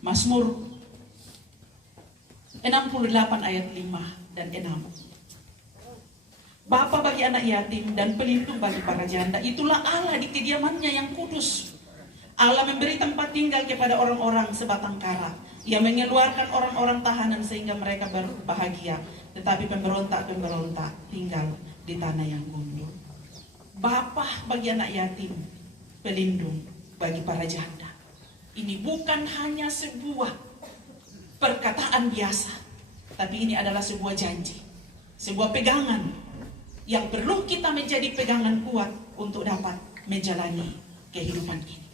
Mazmur 68 ayat 5 dan 6. Bapa bagi anak yatim dan pelindung bagi para janda, itulah Allah di kediamannya yang kudus. Allah memberi tempat tinggal kepada orang-orang sebatang kara. Ia mengeluarkan orang-orang tahanan sehingga mereka berbahagia. Tetapi pemberontak-pemberontak tinggal di tanah yang gundul. Bapa bagi anak yatim, pelindung bagi para janda. Ini bukan hanya sebuah perkataan biasa, tapi ini adalah sebuah janji, sebuah pegangan yang perlu kita menjadi pegangan kuat untuk dapat menjalani kehidupan ini.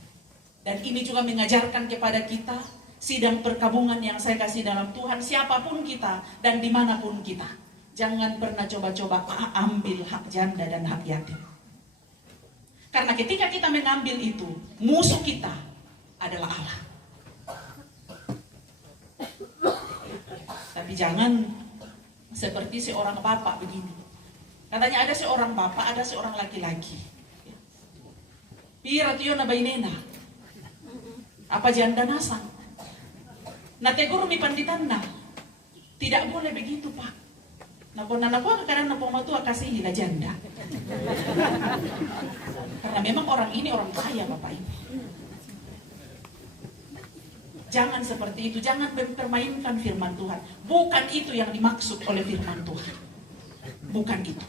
Dan ini juga mengajarkan kepada kita sidang perkabungan yang saya kasih dalam Tuhan, siapapun kita dan dimanapun kita, jangan pernah coba-coba ambil hak janda dan hak yatim. Karena ketika kita mengambil itu, musuh kita adalah Allah. Tapi jangan seperti seorang bapak begini. Katanya ada seorang bapak, ada seorang laki-laki. Pira tiyo na bainena. Apa janda nasang? Nategur mi panditanna. Tidak boleh begitu, Pak. Napo kadang napo matua kasih hila janda. Karena memang orang ini orang kaya, Bapak Ibu. Jangan seperti itu, jangan mempermainkan firman Tuhan. Bukan itu yang dimaksud oleh firman Tuhan. Bukan itu.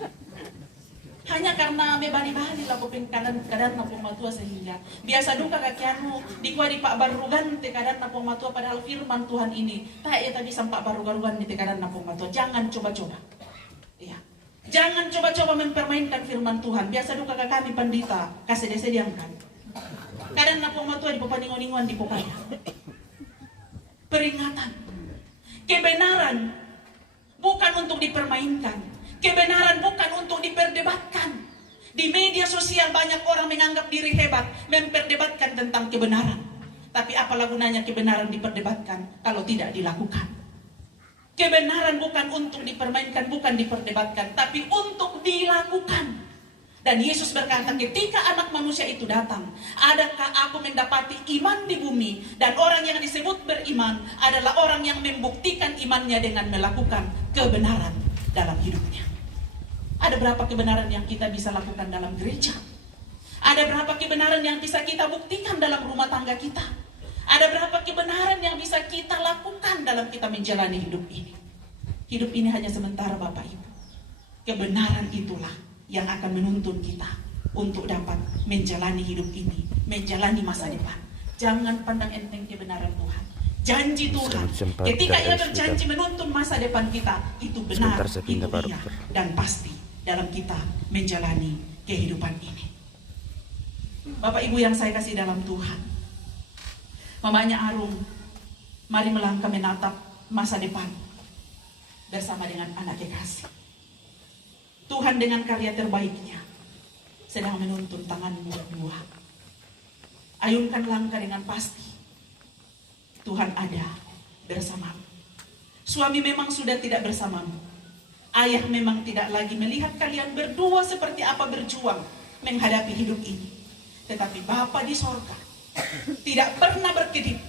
Hanya karena bebali-bali lah kuping kadang napong matua sehingga biasa duka kakianu di Pak Barugan te kadang napong matua, padahal firman Tuhan ini tak ya tadi sampai Barugan te kadang napong matua. Jangan coba-coba. Ya. Jangan coba-coba mempermainkan firman Tuhan. Biasa duka kami pandita kasih diangkat. Kadang napong matua di papaningon-ningon di pokaya. Peringatan. Kebenaran bukan untuk dipermainkan. Kebenaran bukan untuk diperdebatkan. Di media sosial banyak orang menganggap diri hebat, memperdebatkan tentang kebenaran. Tapi apalah gunanya kebenaran diperdebatkan kalau tidak dilakukan? Kebenaran bukan untuk dipermainkan, bukan diperdebatkan, tapi untuk dilakukan. Dan Yesus berkata, ketika anak manusia itu datang, adakah aku mendapati iman di bumi? Dan orang yang disebut beriman adalah orang yang membuktikan imannya dengan melakukan kebenaran dalam hidupnya. Ada berapa kebenaran yang kita bisa lakukan dalam gereja? Ada berapa kebenaran yang bisa kita buktikan dalam rumah tangga kita? Ada berapa kebenaran yang bisa kita lakukan dalam kita menjalani hidup ini? Hidup ini hanya sementara, Bapak Ibu. Kebenaran itulah yang akan menuntun kita untuk dapat menjalani hidup ini, menjalani masa depan. Jangan pandang enteng kebenaran Tuhan. Janji Tuhan, ketika Ia berjanji menuntun masa depan kita, itu benar, itu iya, dan pasti dalam kita menjalani kehidupan ini. Bapak Ibu yang saya kasih dalam Tuhan, mamanya Arum, mari melangkah menatap masa depan bersama dengan anak kekasih. Tuhan dengan karya terbaiknya sedang menuntun tanganmu berdua. Ayunkan langkah dengan pasti. Tuhan ada bersamamu. Suami memang sudah tidak bersamamu. Ayah memang tidak lagi melihat kalian berdua seperti apa berjuang menghadapi hidup ini. Tetapi Bapa di sorga tidak pernah berkedip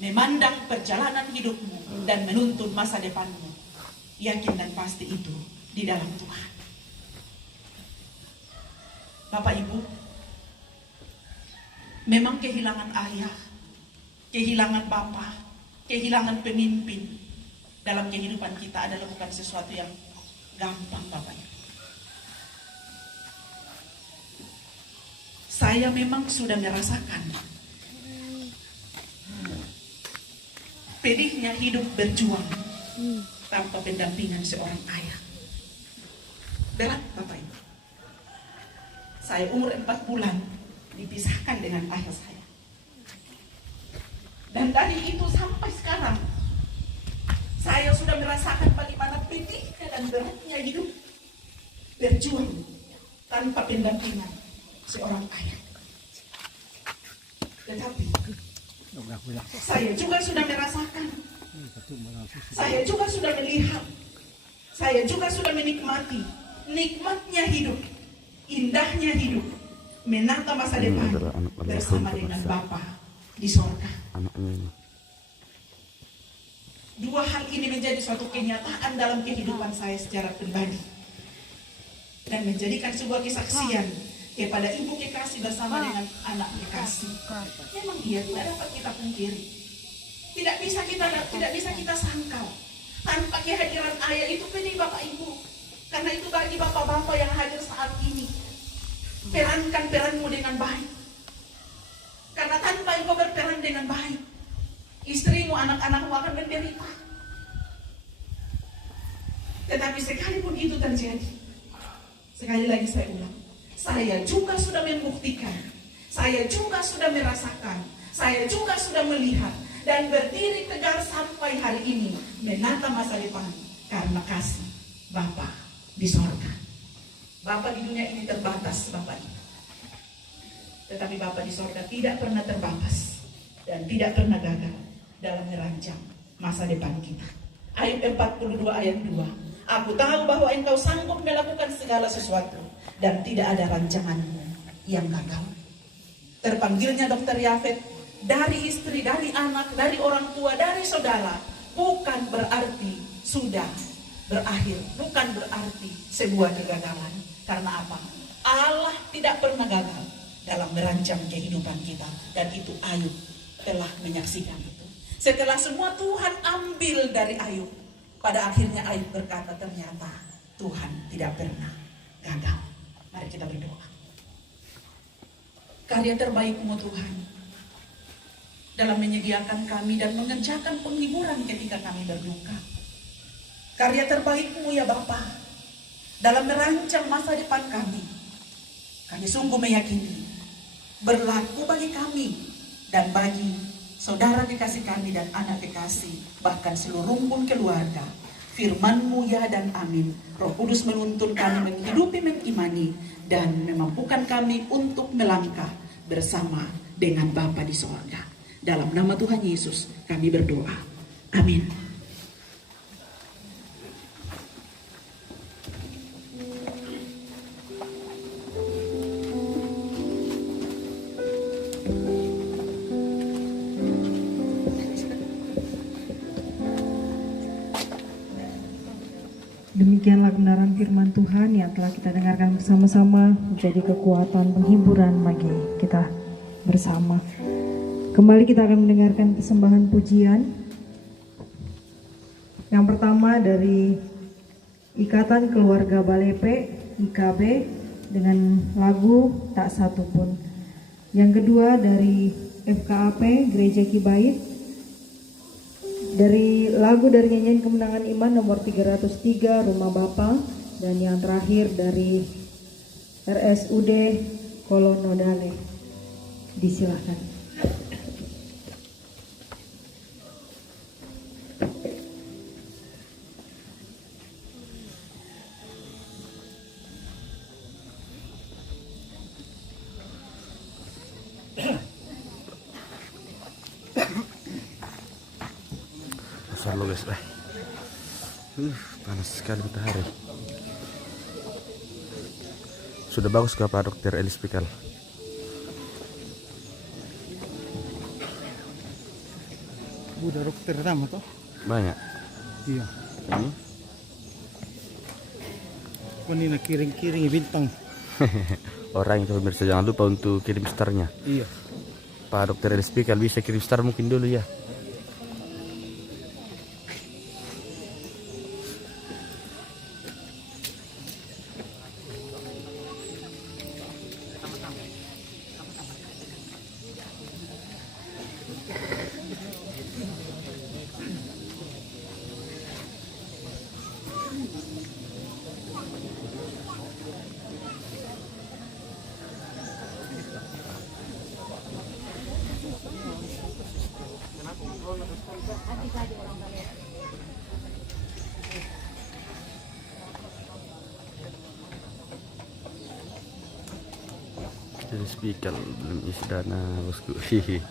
memandang perjalanan hidupmu dan menuntun masa depanmu. Yakin dan pasti itu di dalam Tuhan. Bapak Ibu, memang kehilangan ayah, kehilangan bapak, kehilangan pemimpin dalam kehidupan kita adalah bukan sesuatu yang gampang, Bapak Ibu. Saya memang sudah merasakan pedihnya hidup berjuang tanpa pendampingan seorang ayah. Berat, Bapak Ibu. Saya umur 4 bulan dipisahkan dengan ayah saya. Dan dari itu sampai sekarang saya sudah merasakan bagaimana pedihnya dan beratnya hidup berjuang tanpa pendampingan seorang ayah. Tetapi saya juga sudah merasakan, saya juga sudah melihat, saya juga sudah menikmati nikmatnya hidup, indahnya hidup, menata masa depan bersama dengan Bapa di sorga. Dua hal ini menjadi suatu kenyataan dalam kehidupan saya secara pribadi dan menjadikan sebuah kesaksian kepada ibu kekasih bersama dengan anak kekasih. Memang dia tidak dapat kita pungkiri, tidak bisa kita sangkal tanpa kehadiran ayah itu pedih Bapak Ibu. Karena itu bagi bapak-bapak yang hadir saat ini, perankan peranmu dengan baik. Karena tanpa engkau berperan dengan baik, istrimu, anak-anakmu akan menderita. Tetapi sekalipun itu terjadi, sekali lagi saya ulang, saya juga sudah membuktikan, saya juga sudah merasakan, saya juga sudah melihat dan berdiri tegar sampai hari ini menata masa depan karena kasih Bapa di sorga. Bapa di dunia ini terbatas, Bapak Ibu. Tetapi Bapa di sorga tidak pernah terbatas dan tidak pernah gagal dalam merancang masa depan kita. Ayub 42 ayat 2. Aku tahu bahwa engkau sanggup melakukan segala sesuatu dan tidak ada rancanganmu yang gagal. Terpanggilnya Dr. Yafet dari istri, dari anak, dari orang tua, dari saudara, bukan berarti sudah berakhir, bukan berarti sebuah kegagalan. Karena apa? Allah tidak pernah gagal dalam merancang kehidupan kita, dan itu Ayub telah menyaksikan itu. Setelah semua Tuhan ambil dari Ayub, pada akhirnya Ayub berkata, ternyata Tuhan tidak pernah gagal. Mari kita berdoa. Karya terbaikmu Tuhan dalam menyediakan kami dan mengerjakan penghiburan ketika kami berduka. Karya terbaikmu ya Bapa dalam merancang masa depan kami. Kami sungguh meyakini berlaku bagi kami dan bagi saudara kekasih kami dan anak kekasih, bahkan seluruh rumpun keluarga. Firman-Mu ya dan amin. Roh Kudus menuntun kami menghidupi, mengimani, dan memampukan kami untuk melangkah bersama dengan Bapa di sorga. Dalam nama Tuhan Yesus kami berdoa. Amin. Demikianlah kebenaran firman Tuhan yang telah kita dengarkan bersama-sama, menjadi kekuatan penghiburan bagi kita bersama. Kembali kita akan mendengarkan persembahan pujian. Yang pertama dari Ikatan Keluarga Balepe IKB dengan lagu Tak Satu Pun. Yang kedua dari FKAP Gereja Kibait dari lagu dari nyanyian Kemenangan Iman nomor 303 Rumah Bapa, dan yang terakhir dari RSUD Kolonodale. Disilahkan. guys. Panas sekali matahari. Sudah bagus ke Pak Dokter Elis Pikal? Udah dokter tamu toh? Banyak. Iya. Ini Ini nak kiring-kiring bintang. orang itu pemirsa, jangan lupa untuk kirim starnya. Iya. Pak Dokter Elis Pikal bisa kirim star mungkin dulu ya. Elis Pikal belum isi dana bosku. Hihi.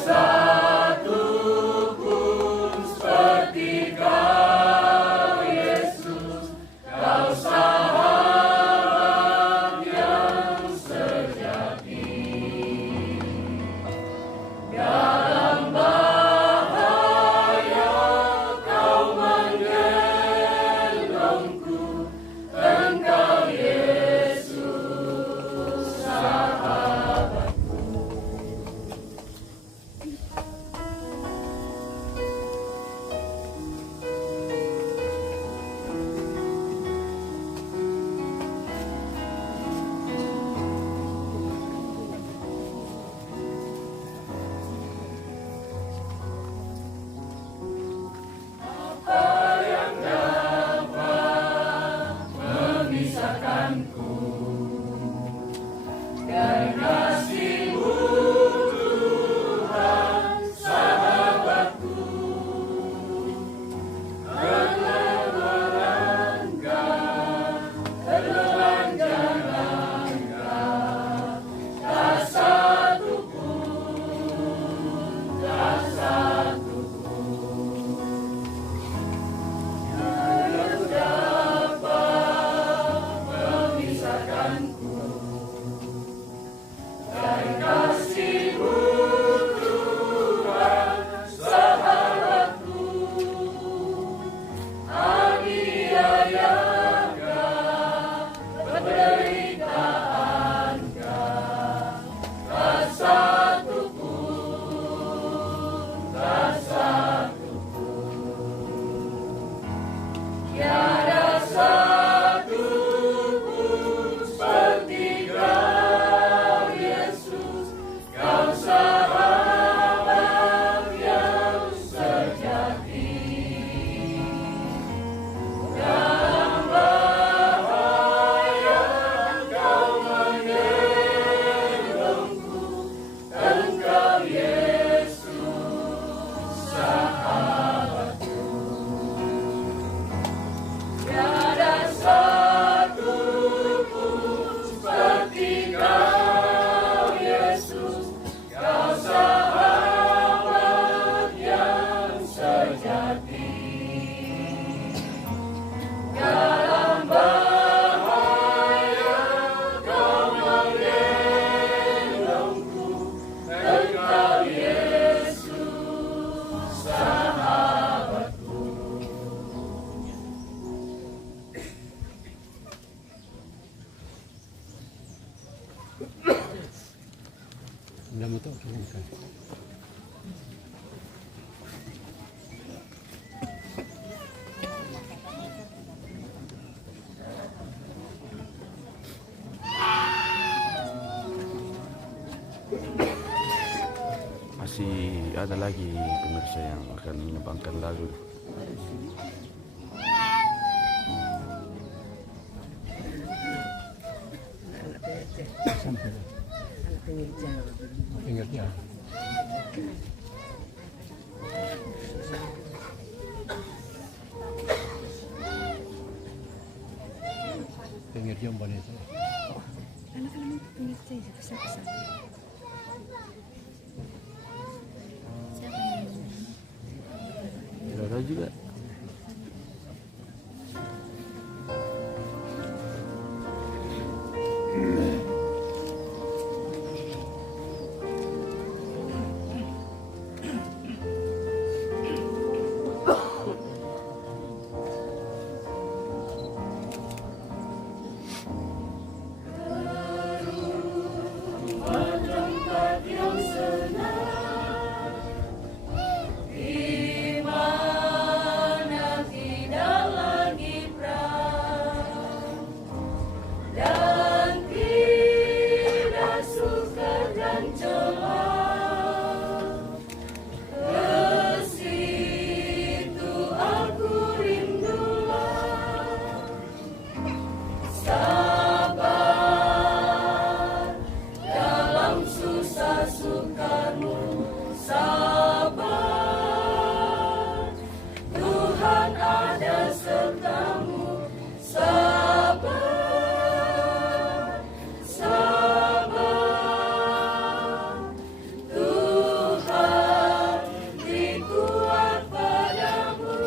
Satu pun seperti kau. tuh turunkan. Masih ada lagi pemirsa yang akan menyumbangkan lagu. Sampai pinggir jalan. Pinggir jamban itu. Anak-anak pinggir saja, kesal-kesal. Siapa yang Tidak tahu juga. tempat yang senang, di mana tidak lagi perang dan tidak sukar dan celah. Ke situ aku rindulah. Sabar dalam susah sukamu, sabar, Tuhan ada sertamu. Sabar, sabar, Tuhan beri kuat padamu.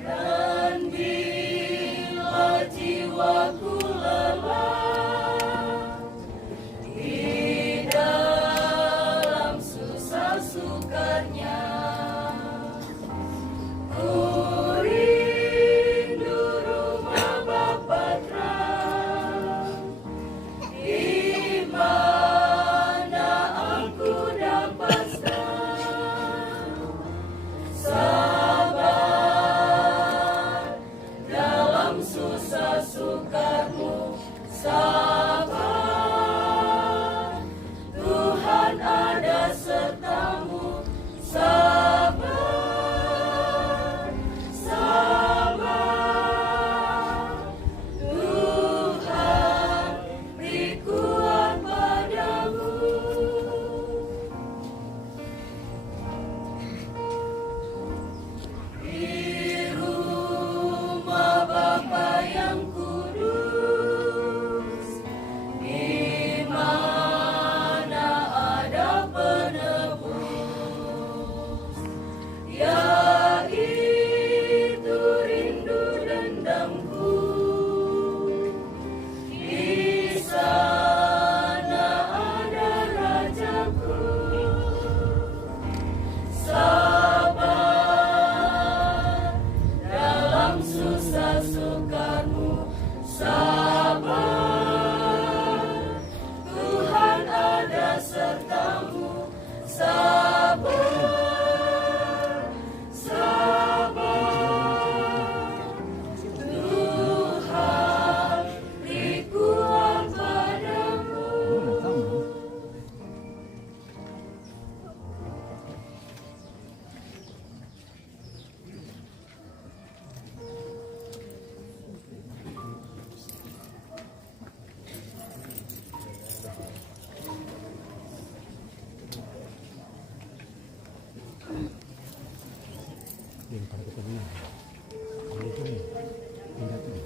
Dan bila jiwaku lelah di dalam susah sukarnya, ku rindu rumah Bapa terang, di mana aku dapat senang. Sabar dalam susah sukarmu, sabar, Tuhan ada sertamu. Sabar, sabar, Tuhan beri kuat padamu. Di rumah Bapa yang kudus, di mana ada penebus, yaitu rindu dendamku. Di sana ada Rajaku. Sabar dalam susah sukarmu, sabar, Tuhan ada sertamu. Sabar, sabar, Tuhan beri kuat padamu. Yang pada ketemu. Ini tuh nih. Pindah tuh.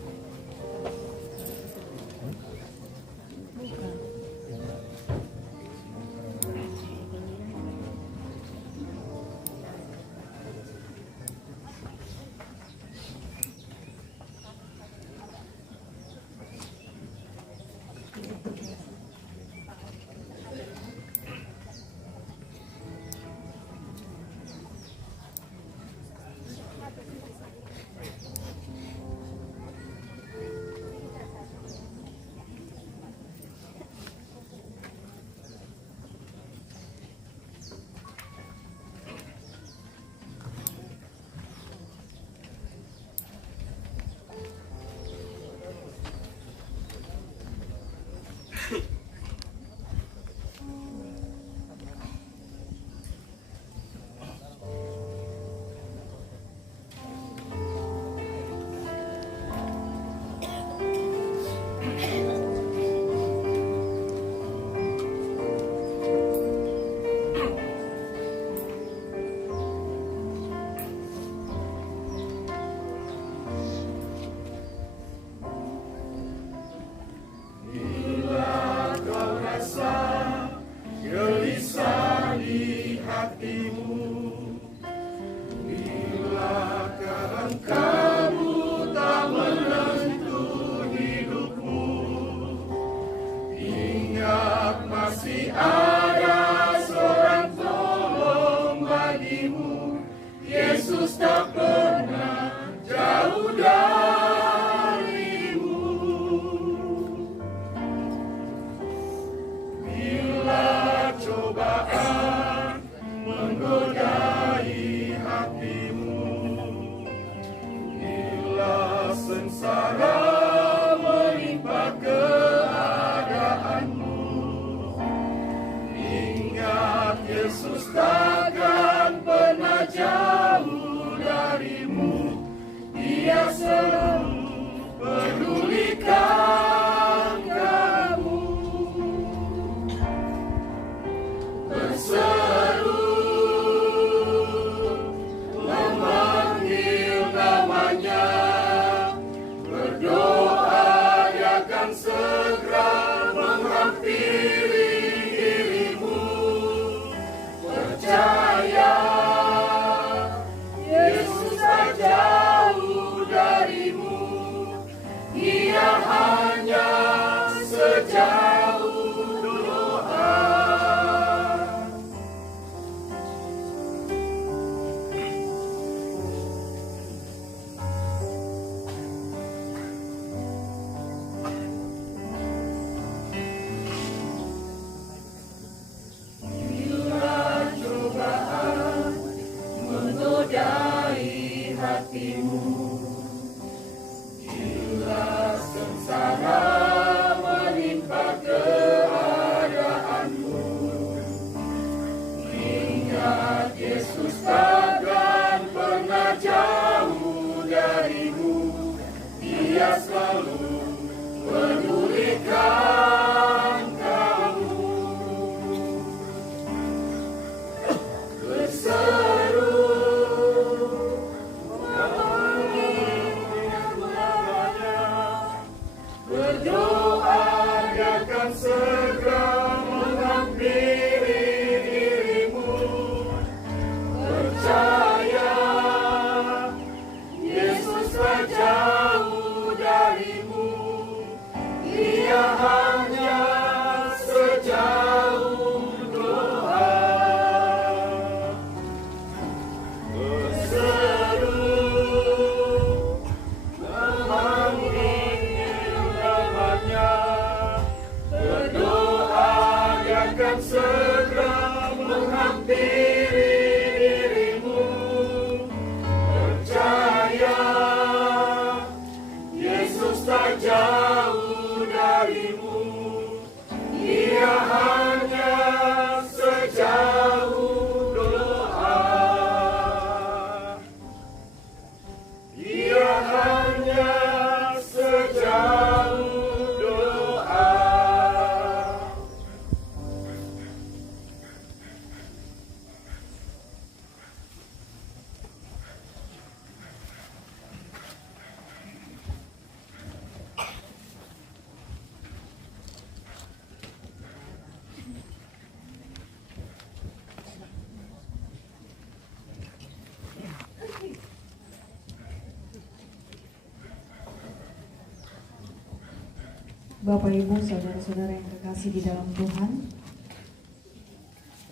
Bapak Ibu, saudara-saudara yang terkasih di dalam Tuhan,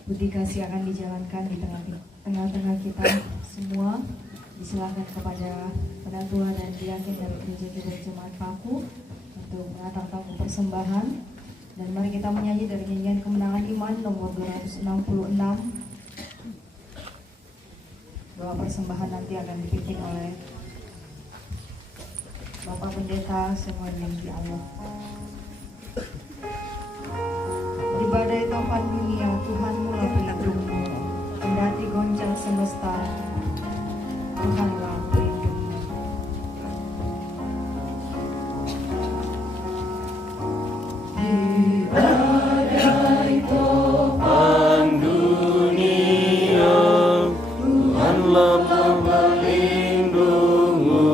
budi kasih akan dijalankan di tengah-tengah kita semua. Disilahkan kepada penatua dan diaken dari Gereja Kidul Jemaat Paku untuk mengantar tamu persembahan. Dan mari kita menyanyi dari nyanyian Kemenangan Iman nomor 266. Doa persembahan nanti akan dipimpin oleh Bapak Pendeta Samuel Yengki Allah. Di badai topan dunia Tuhanmulah pelindungmu, kendati goncang semesta Tuhanlah pelindungmu. Di badai topan dunia Tuhanlah pelindungmu,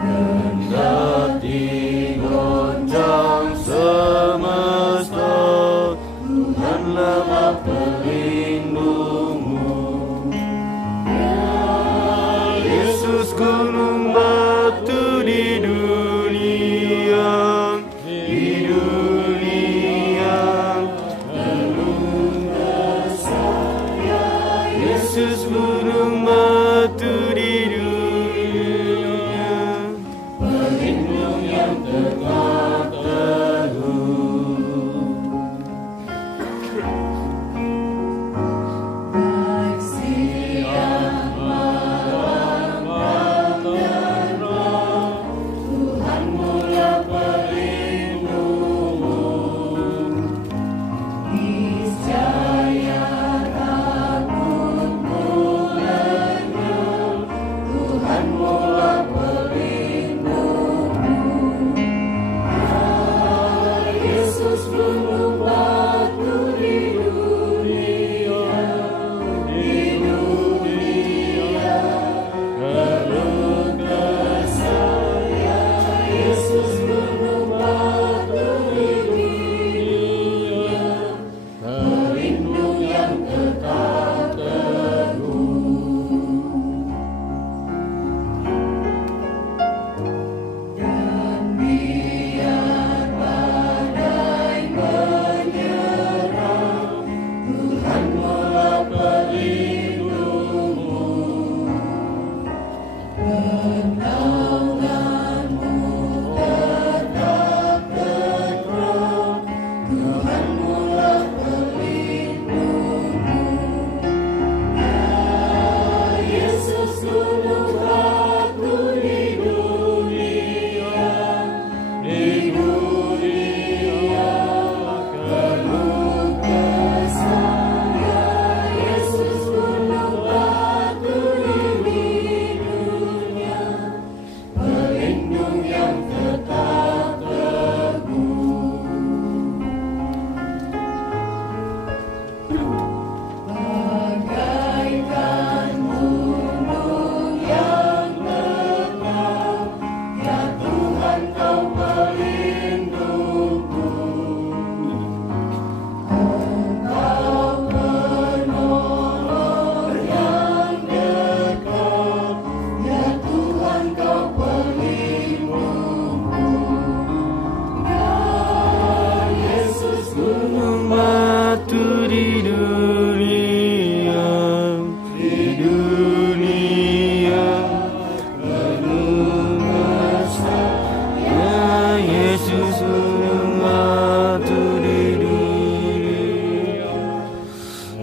kendati goncang semesta Yesus gunung batu di dunia, pelindung yang tegak teguh. Baik siang malam dan terang, Tuhan mulia pelindungmu. Niscaya takut mulanya, Tuhan mula pelindungmu. Ya Yesus gunung batu di dunia, keluh kesah. Ya Yesus gunung batu di dunia, pelindung yang tetap teguh. Dan biar badai menyerang, Tuhan mula pelindungmu. Kenaunganmu tetap kekal, Tuhan mula pelindungmu. Ya Yesus gunung batu di dunia, keluh kesah. Ya Yesus gunung batu di dunia, pelindung yang tetap teguh. Bagaikan gunung yang tetap, ya Tuhan Kau pelindungku. Engkau penolong yang dekat, ya Tuhan Kau pelindungku. Ya Yesus gunung batu di dunia, penuh kesah. Ya Yesus gunung batu di dunia,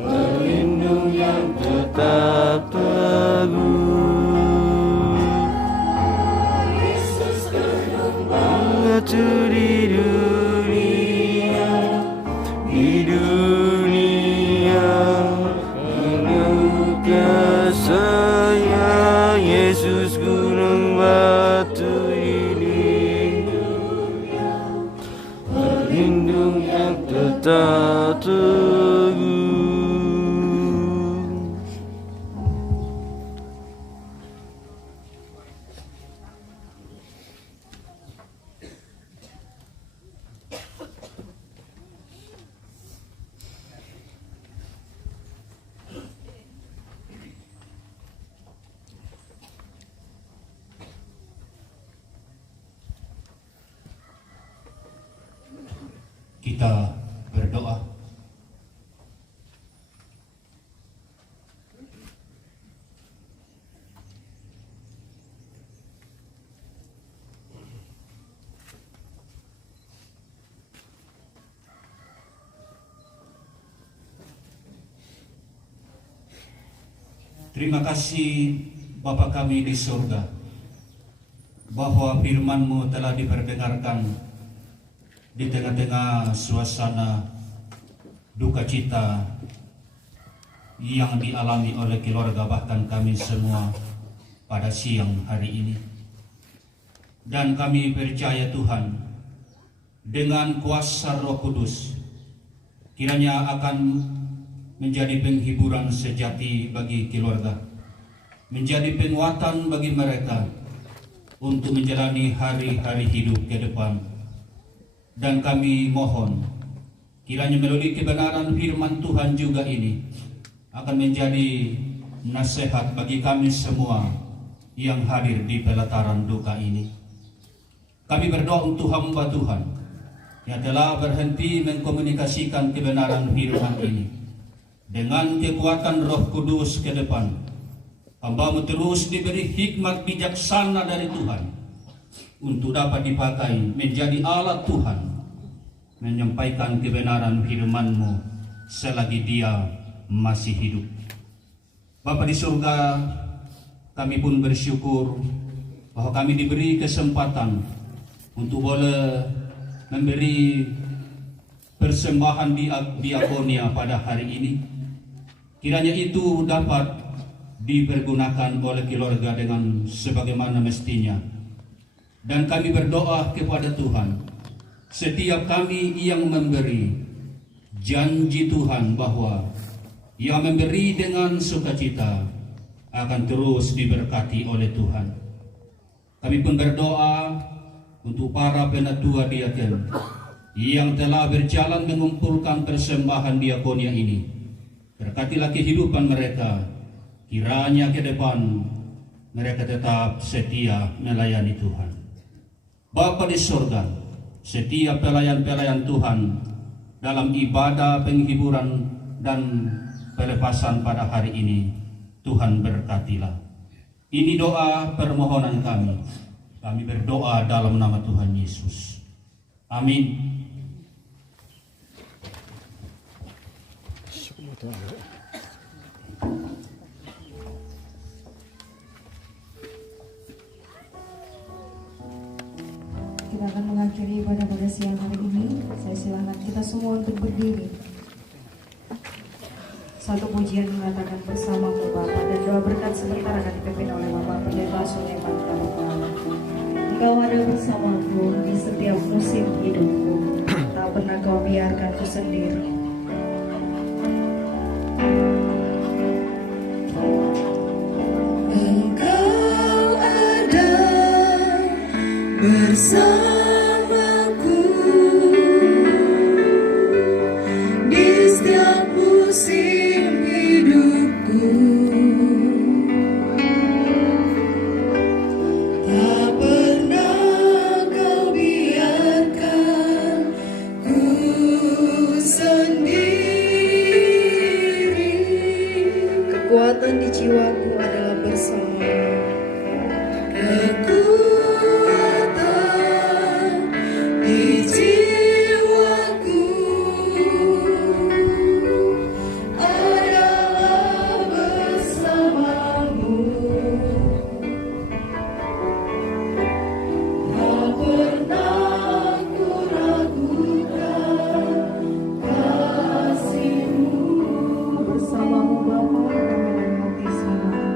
pelindung yang tetap teguh. Yesus gunung batu di dunia, penuh kasih. Ya Yesus gunung batu di dunia, pelindung yang tetap teguh. Kita berdoa. Terima kasih Bapa kami di surga, bahwa firman-Mu telah diperdengarkan di tengah-tengah suasana duka cita yang dialami oleh keluarga bahkan kami semua pada siang hari ini. Dan kami percaya Tuhan, dengan kuasa Roh Kudus kiranya akan menjadi penghiburan sejati bagi keluarga, menjadi penguatan bagi mereka untuk menjalani hari-hari hidup ke depan. Dan kami mohon kiranya melalui kebenaran firman Tuhan juga ini akan menjadi nasihat bagi kami semua yang hadir di pelataran duka ini. Kami berdoa untuk hamba Tuhan yang telah berhenti mengkomunikasikan kebenaran firman ini. dengan kekuatan Roh Kudus ke depan. Hamba-Mu terus diberi hikmat bijaksana dari Tuhan untuk dapat dipakai menjadi alat Tuhan menyampaikan kebenaran firman-Mu selagi Dia masih hidup. Bapa di surga, kami pun bersyukur bahwa kami diberi kesempatan untuk boleh memberi persembahan diakonia pada hari ini. Kiranya itu dapat dipergunakan oleh keluarga dengan sebagaimana mestinya. Dan kami berdoa kepada Tuhan, setiap kami yang memberi, janji Tuhan bahwa yang memberi dengan sukacita akan terus diberkati oleh Tuhan. Kami pun berdoa untuk para penatua diaken yang telah berjalan mengumpulkan persembahan diakonia ini. Berkatilah kehidupan mereka, kiranya ke depan mereka tetap setia melayani Tuhan. Bapa di surga, setiap pelayan-pelayan Tuhan dalam ibadah penghiburan dan pelepasan pada hari ini, Tuhan berkatilah. Ini doa permohonan kami. Kami berdoa dalam nama Tuhan Yesus. Amin. Kita akan mengakhiri ibadah pada siang hari ini. Saya silakan kita semua untuk berdiri. Satu pujian mengatakan bersama-Mu Bapa, dan doa berkat sebentar akan dipimpin oleh Bapak Pendeta Sulaiman Kalopal. Engkau ada bersamaku di setiap musim hidupku, tak pernah Kau biarkanku sendiri. Engkau ada bersamaku di setiap musim hidupku, tak pernah Kau biarkan ku sendiri. Kekuatan di jiwaku adalah bersama-Mu. Kekuatan di jiwaku adalah bersama-Mu. Tak pernah ku ragukan kasih-Mu. Bersama-Mu Bapa, kami menikmati semua.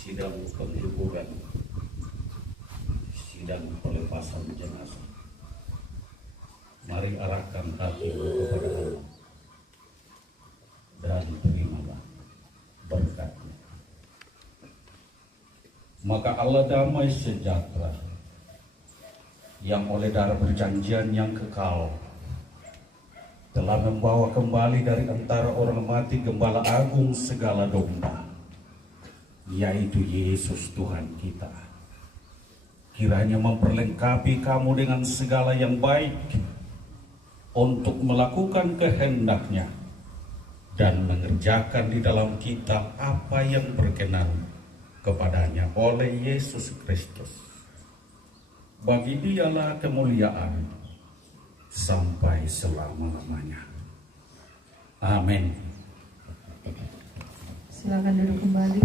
sidang penghiburan, sidang pelepasan jenazah. Mari arahkan hatimu kepada Allah dan terimalah berkat-Nya. Maka Allah damai sejahtera yang oleh darah perjanjian yang kekal telah membawa kembali dari antara orang mati Gembala Agung segala domba, yaitu Yesus Tuhan kita. Kiranya memperlengkapi kamu dengan segala yang baik untuk melakukan kehendak-Nya dan mengerjakan di dalam kita apa yang berkenan kepadanya oleh Yesus Kristus. Bagi Dialah kemuliaan sampai selama-lamanya. Amin. Silakan duduk kembali.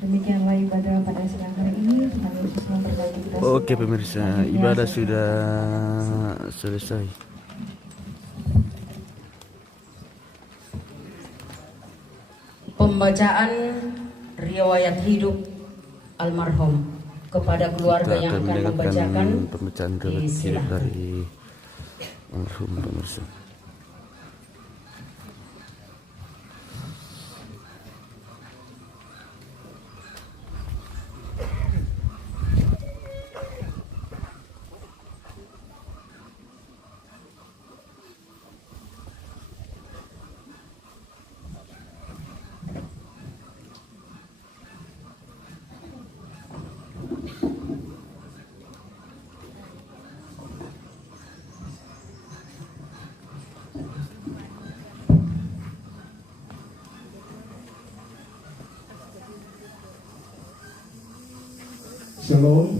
Demikianlah ibadah pada siang hari ini. Tuhan Yesus memberkati kita semua. Oke pemirsa, ibadah sudah selesai. Pembacaan riwayat hidup almarhum. Kepada keluarga Kita yang akan akan mendengarkan membacakan, pembacaan riwayat hidup disilahkan. dari almarhum pemirsa. Shalom.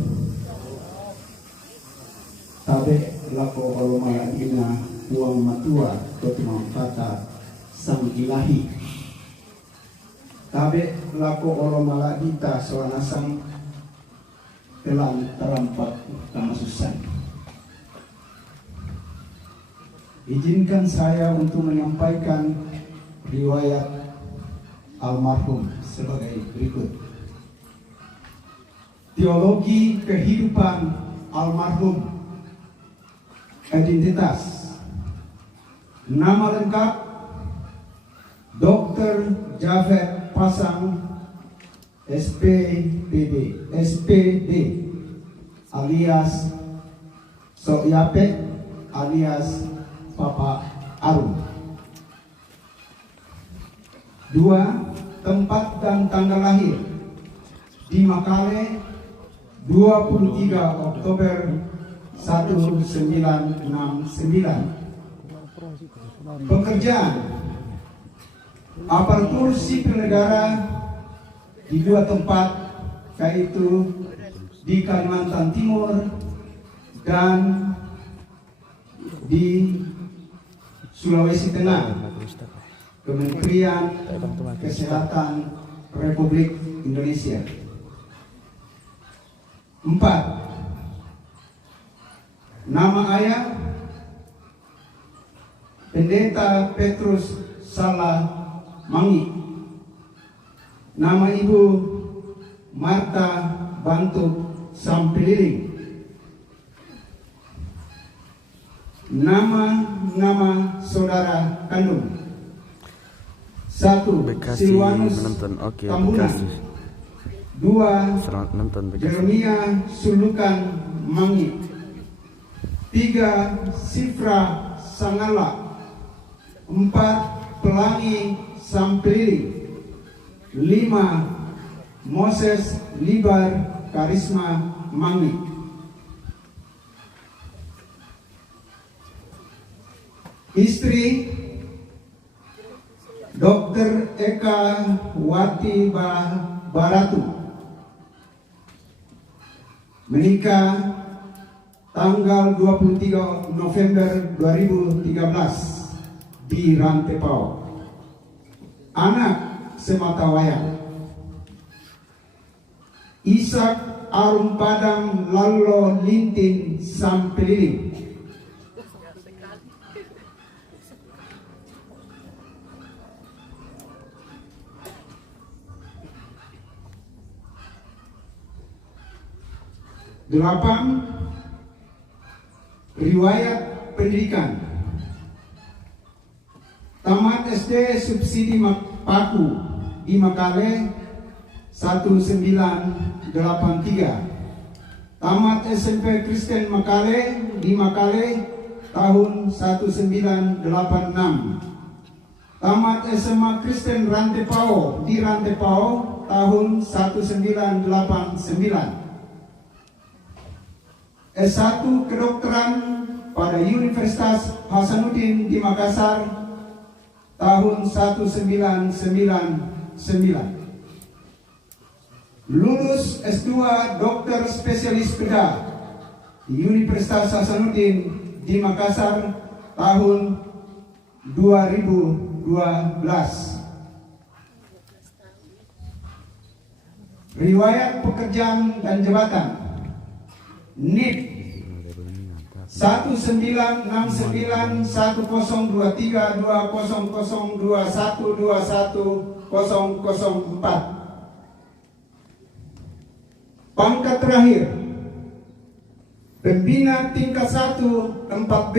Tabe lako oloma ina tuang matua kotumang kata sang ilahi. Tabe lako oloma dita soana sang telan terampat kamasusan. Izinkan saya untuk menyampaikan riwayat almarhum sebagai berikut. Teologi kehidupan almarhum. Identitas. Nama lengkap Dr. Javed Pasang SPD alias Soyape alias Papa Arum. 2. Tempat dan tanggal lahir di Makale 23 Oktober 1969. Pekerjaan aparatur sipil negara di 2 tempat, yaitu di Kalimantan Timur dan di Sulawesi Tengah, Kementerian Kesehatan Republik Indonesia. 4. Nama ayah Pendeta Petrus Salah Mangi. Nama ibu Marta Bantuk Sampeliling. Nama saudara kandung. 1. Bekasi Silwanus menonton. Oke, Tambunan. Bekasi. 2. Selamat menonton Bekasi. Jeremia Sulukan Mangi. 3. Sifra Sangala. 4. Pelangi Sampeliling. 5. Moses Libar Karisma Mangi. Istri Dr. Eka Wati Baratu. Menikah tanggal 23 November 2013 di Rantepao. Anak sematawayang Ishak Arum Padang Lallo Lintin Sampeliling. 8. Riwayat pendidikan. Tamat SD subsidi Paku di Makale 1983. Tamat SMP Kristen Makale di Makale tahun 1986. Tamat SMA Kristen Rantepao di Rantepao tahun 1989. S1 kedokteran pada Universitas Hasanuddin di Makassar tahun 1999. Lulus S2 dokter spesialis bedah di Universitas Hasanuddin di Makassar tahun 2012. Riwayat pekerjaan dan jabatan. NIP 196920232002121004. Pangkat terakhir pembina tingkat 1 4B.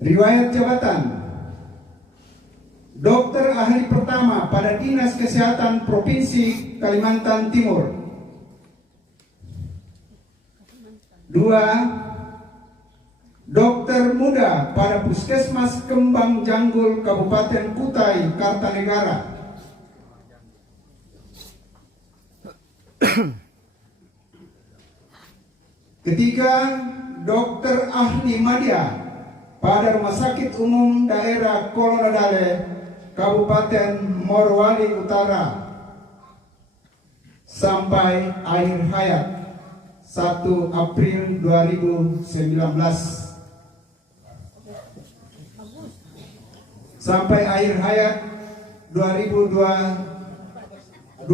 Riwayat jabatan dokter ahli pertama pada Dinas Kesehatan Provinsi Kalimantan Timur. 2. Dokter muda pada Puskesmas Kembang Janggul Kabupaten Kutai Kartanegara. 3. Dokter ahli media pada Rumah Sakit Umum Daerah Kolonadale Kabupaten Morowali Utara sampai akhir hayat 1 April 2019. Sampai akhir hayat 2024.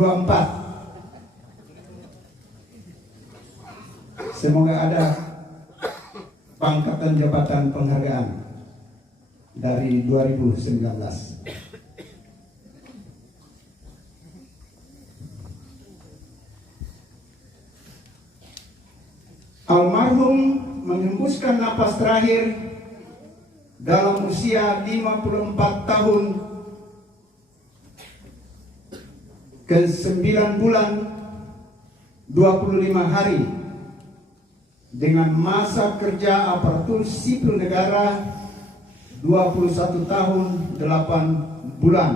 Semoga ada pangkat dan jabatan penghargaan dari 2019. Almarhum mengembuskan napas terakhir dalam usia 54 tahun ke 9 bulan 25 hari dengan masa kerja aparatur sipil negara 21 tahun 8 bulan,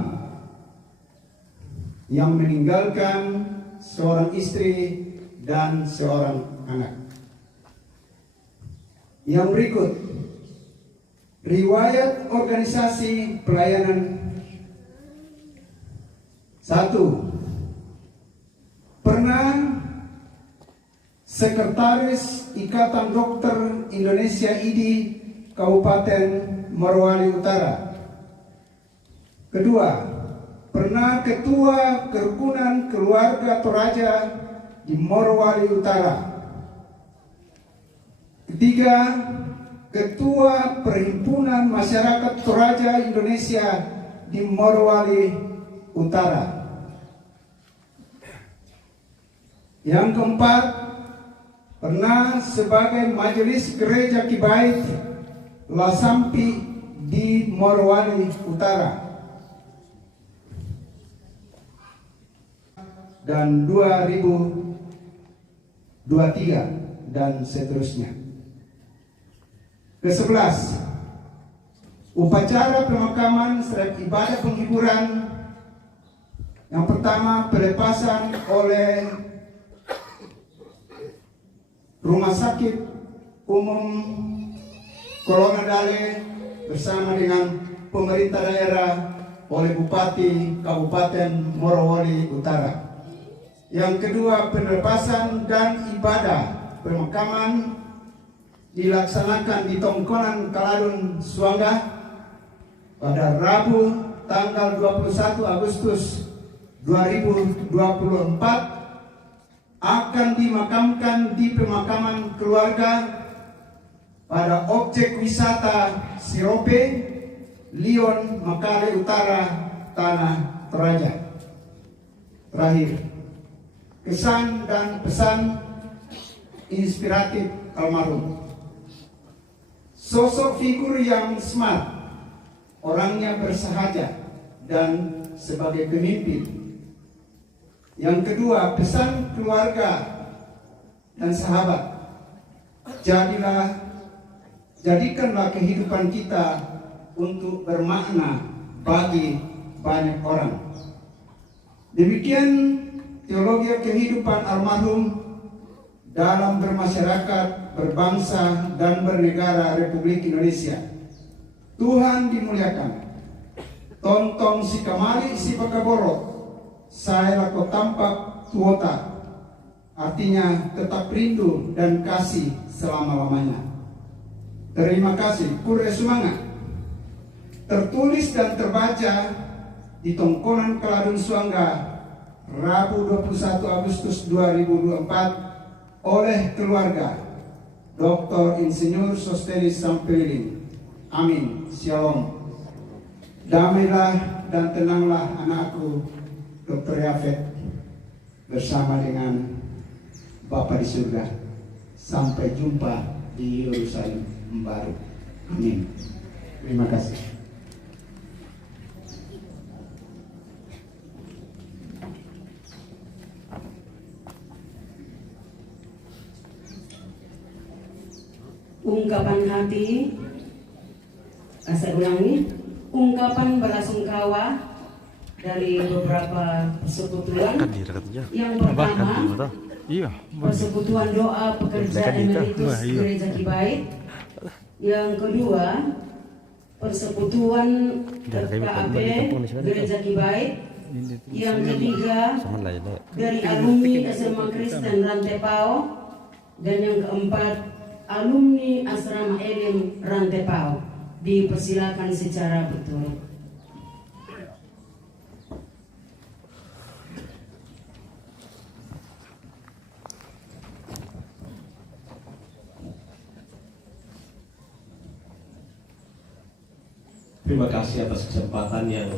yang meninggalkan seorang istri dan seorang anak. Yang berikut riwayat organisasi pelayanan. 1. Pernah Sekretaris Ikatan Dokter Indonesia IDI Kabupaten Morowali Utara. 2. Pernah Ketua Kerukunan Keluarga Toraja di Morowali Utara. 3. Ketua Perhimpunan Masyarakat Toraja Indonesia di Morowali Utara. Yang keempat, pernah sebagai Majelis Gereja Kibait Lasampi di Morowali Utara. Dan 2023 dan seterusnya. Ke-11, upacara pemakaman serta ibadah penghiburan. Yang pertama, pelepasan oleh Rumah Sakit Umum Kolonadale bersama dengan pemerintah daerah oleh Bupati Kabupaten Morowali Utara. Yang kedua, pelepasan dan ibadah pemakaman dilaksanakan di Tongkonan Kaladun Suangga pada Rabu tanggal 21 Agustus 2024. Akan dimakamkan di pemakaman keluarga pada objek wisata Sirope, Lion, Makale Utara, Tanah Toraja. Terakhir, kesan dan pesan inspiratif almarhum. Sosok figur yang smart, orangnya bersahaja dan sebagai pemimpin. Yang kedua, pesan keluarga dan sahabat. Jadikanlah kehidupan kita untuk bermakna bagi banyak orang. Demikian teologi kehidupan almarhum dalam bermasyarakat, berbangsa, dan bernegara Republik Indonesia. Tuhan dimuliakan. Tontong si kamari si pakaborok, saya lako tampak tuota. Artinya tetap rindu dan kasih selama-lamanya. Terima kasih, kure semangat. Tertulis dan terbaca di Tongkonan Keladun Suangga, Rabu 21 Agustus 2024 oleh keluarga Dr. Insinyur Sosteris Sampeliling. Amin. Shalom. Damailah dan tenanglah anakku Dr. Yafet bersama dengan Bapa di surga. Sampai jumpa di Yerusalem baru. Amin. Terima kasih. Ungkapan hati, saya ulangi, ungkapan belasungkawa dari beberapa persekutuan. Yang pertama, Persekutuan Doa Pekerja Emeritus Gereja Kibait. Yang kedua, Persekutuan FKAP Gereja Kibait. Yang ketiga, dari alumni SMA Kristen Rantepao. Dan yang keempat, alumni Asrama Elim Rantepao. Dipersilakan secara berturut. Terima kasih atas kesempatan yang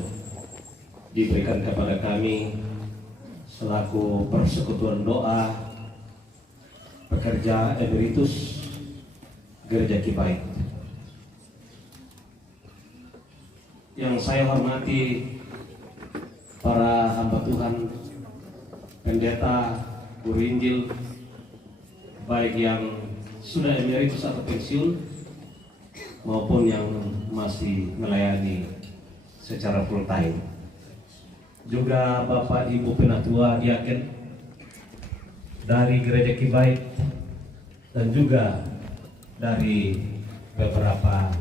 diberikan kepada kami selaku Persekutuan Doa Pekerja Emeritus Gereja Kibait. Yang saya hormati para hamba Tuhan, pendeta, guru Injil, baik yang sudah emeritus atau pensiun maupun yang masih melayani secara full time. Juga Bapak Ibu Penatua Diaken dari Gereja Kibait dan juga dari beberapa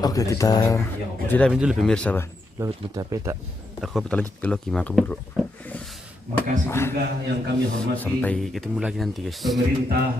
Oke, kita jeda dulu pemirsa, Bah. Lo mencapai tak? Aku lanjut ke Loki maka buruk. Makasih juga yang kami hormati. Sampai ketemu lagi nanti, guys. Pemerintah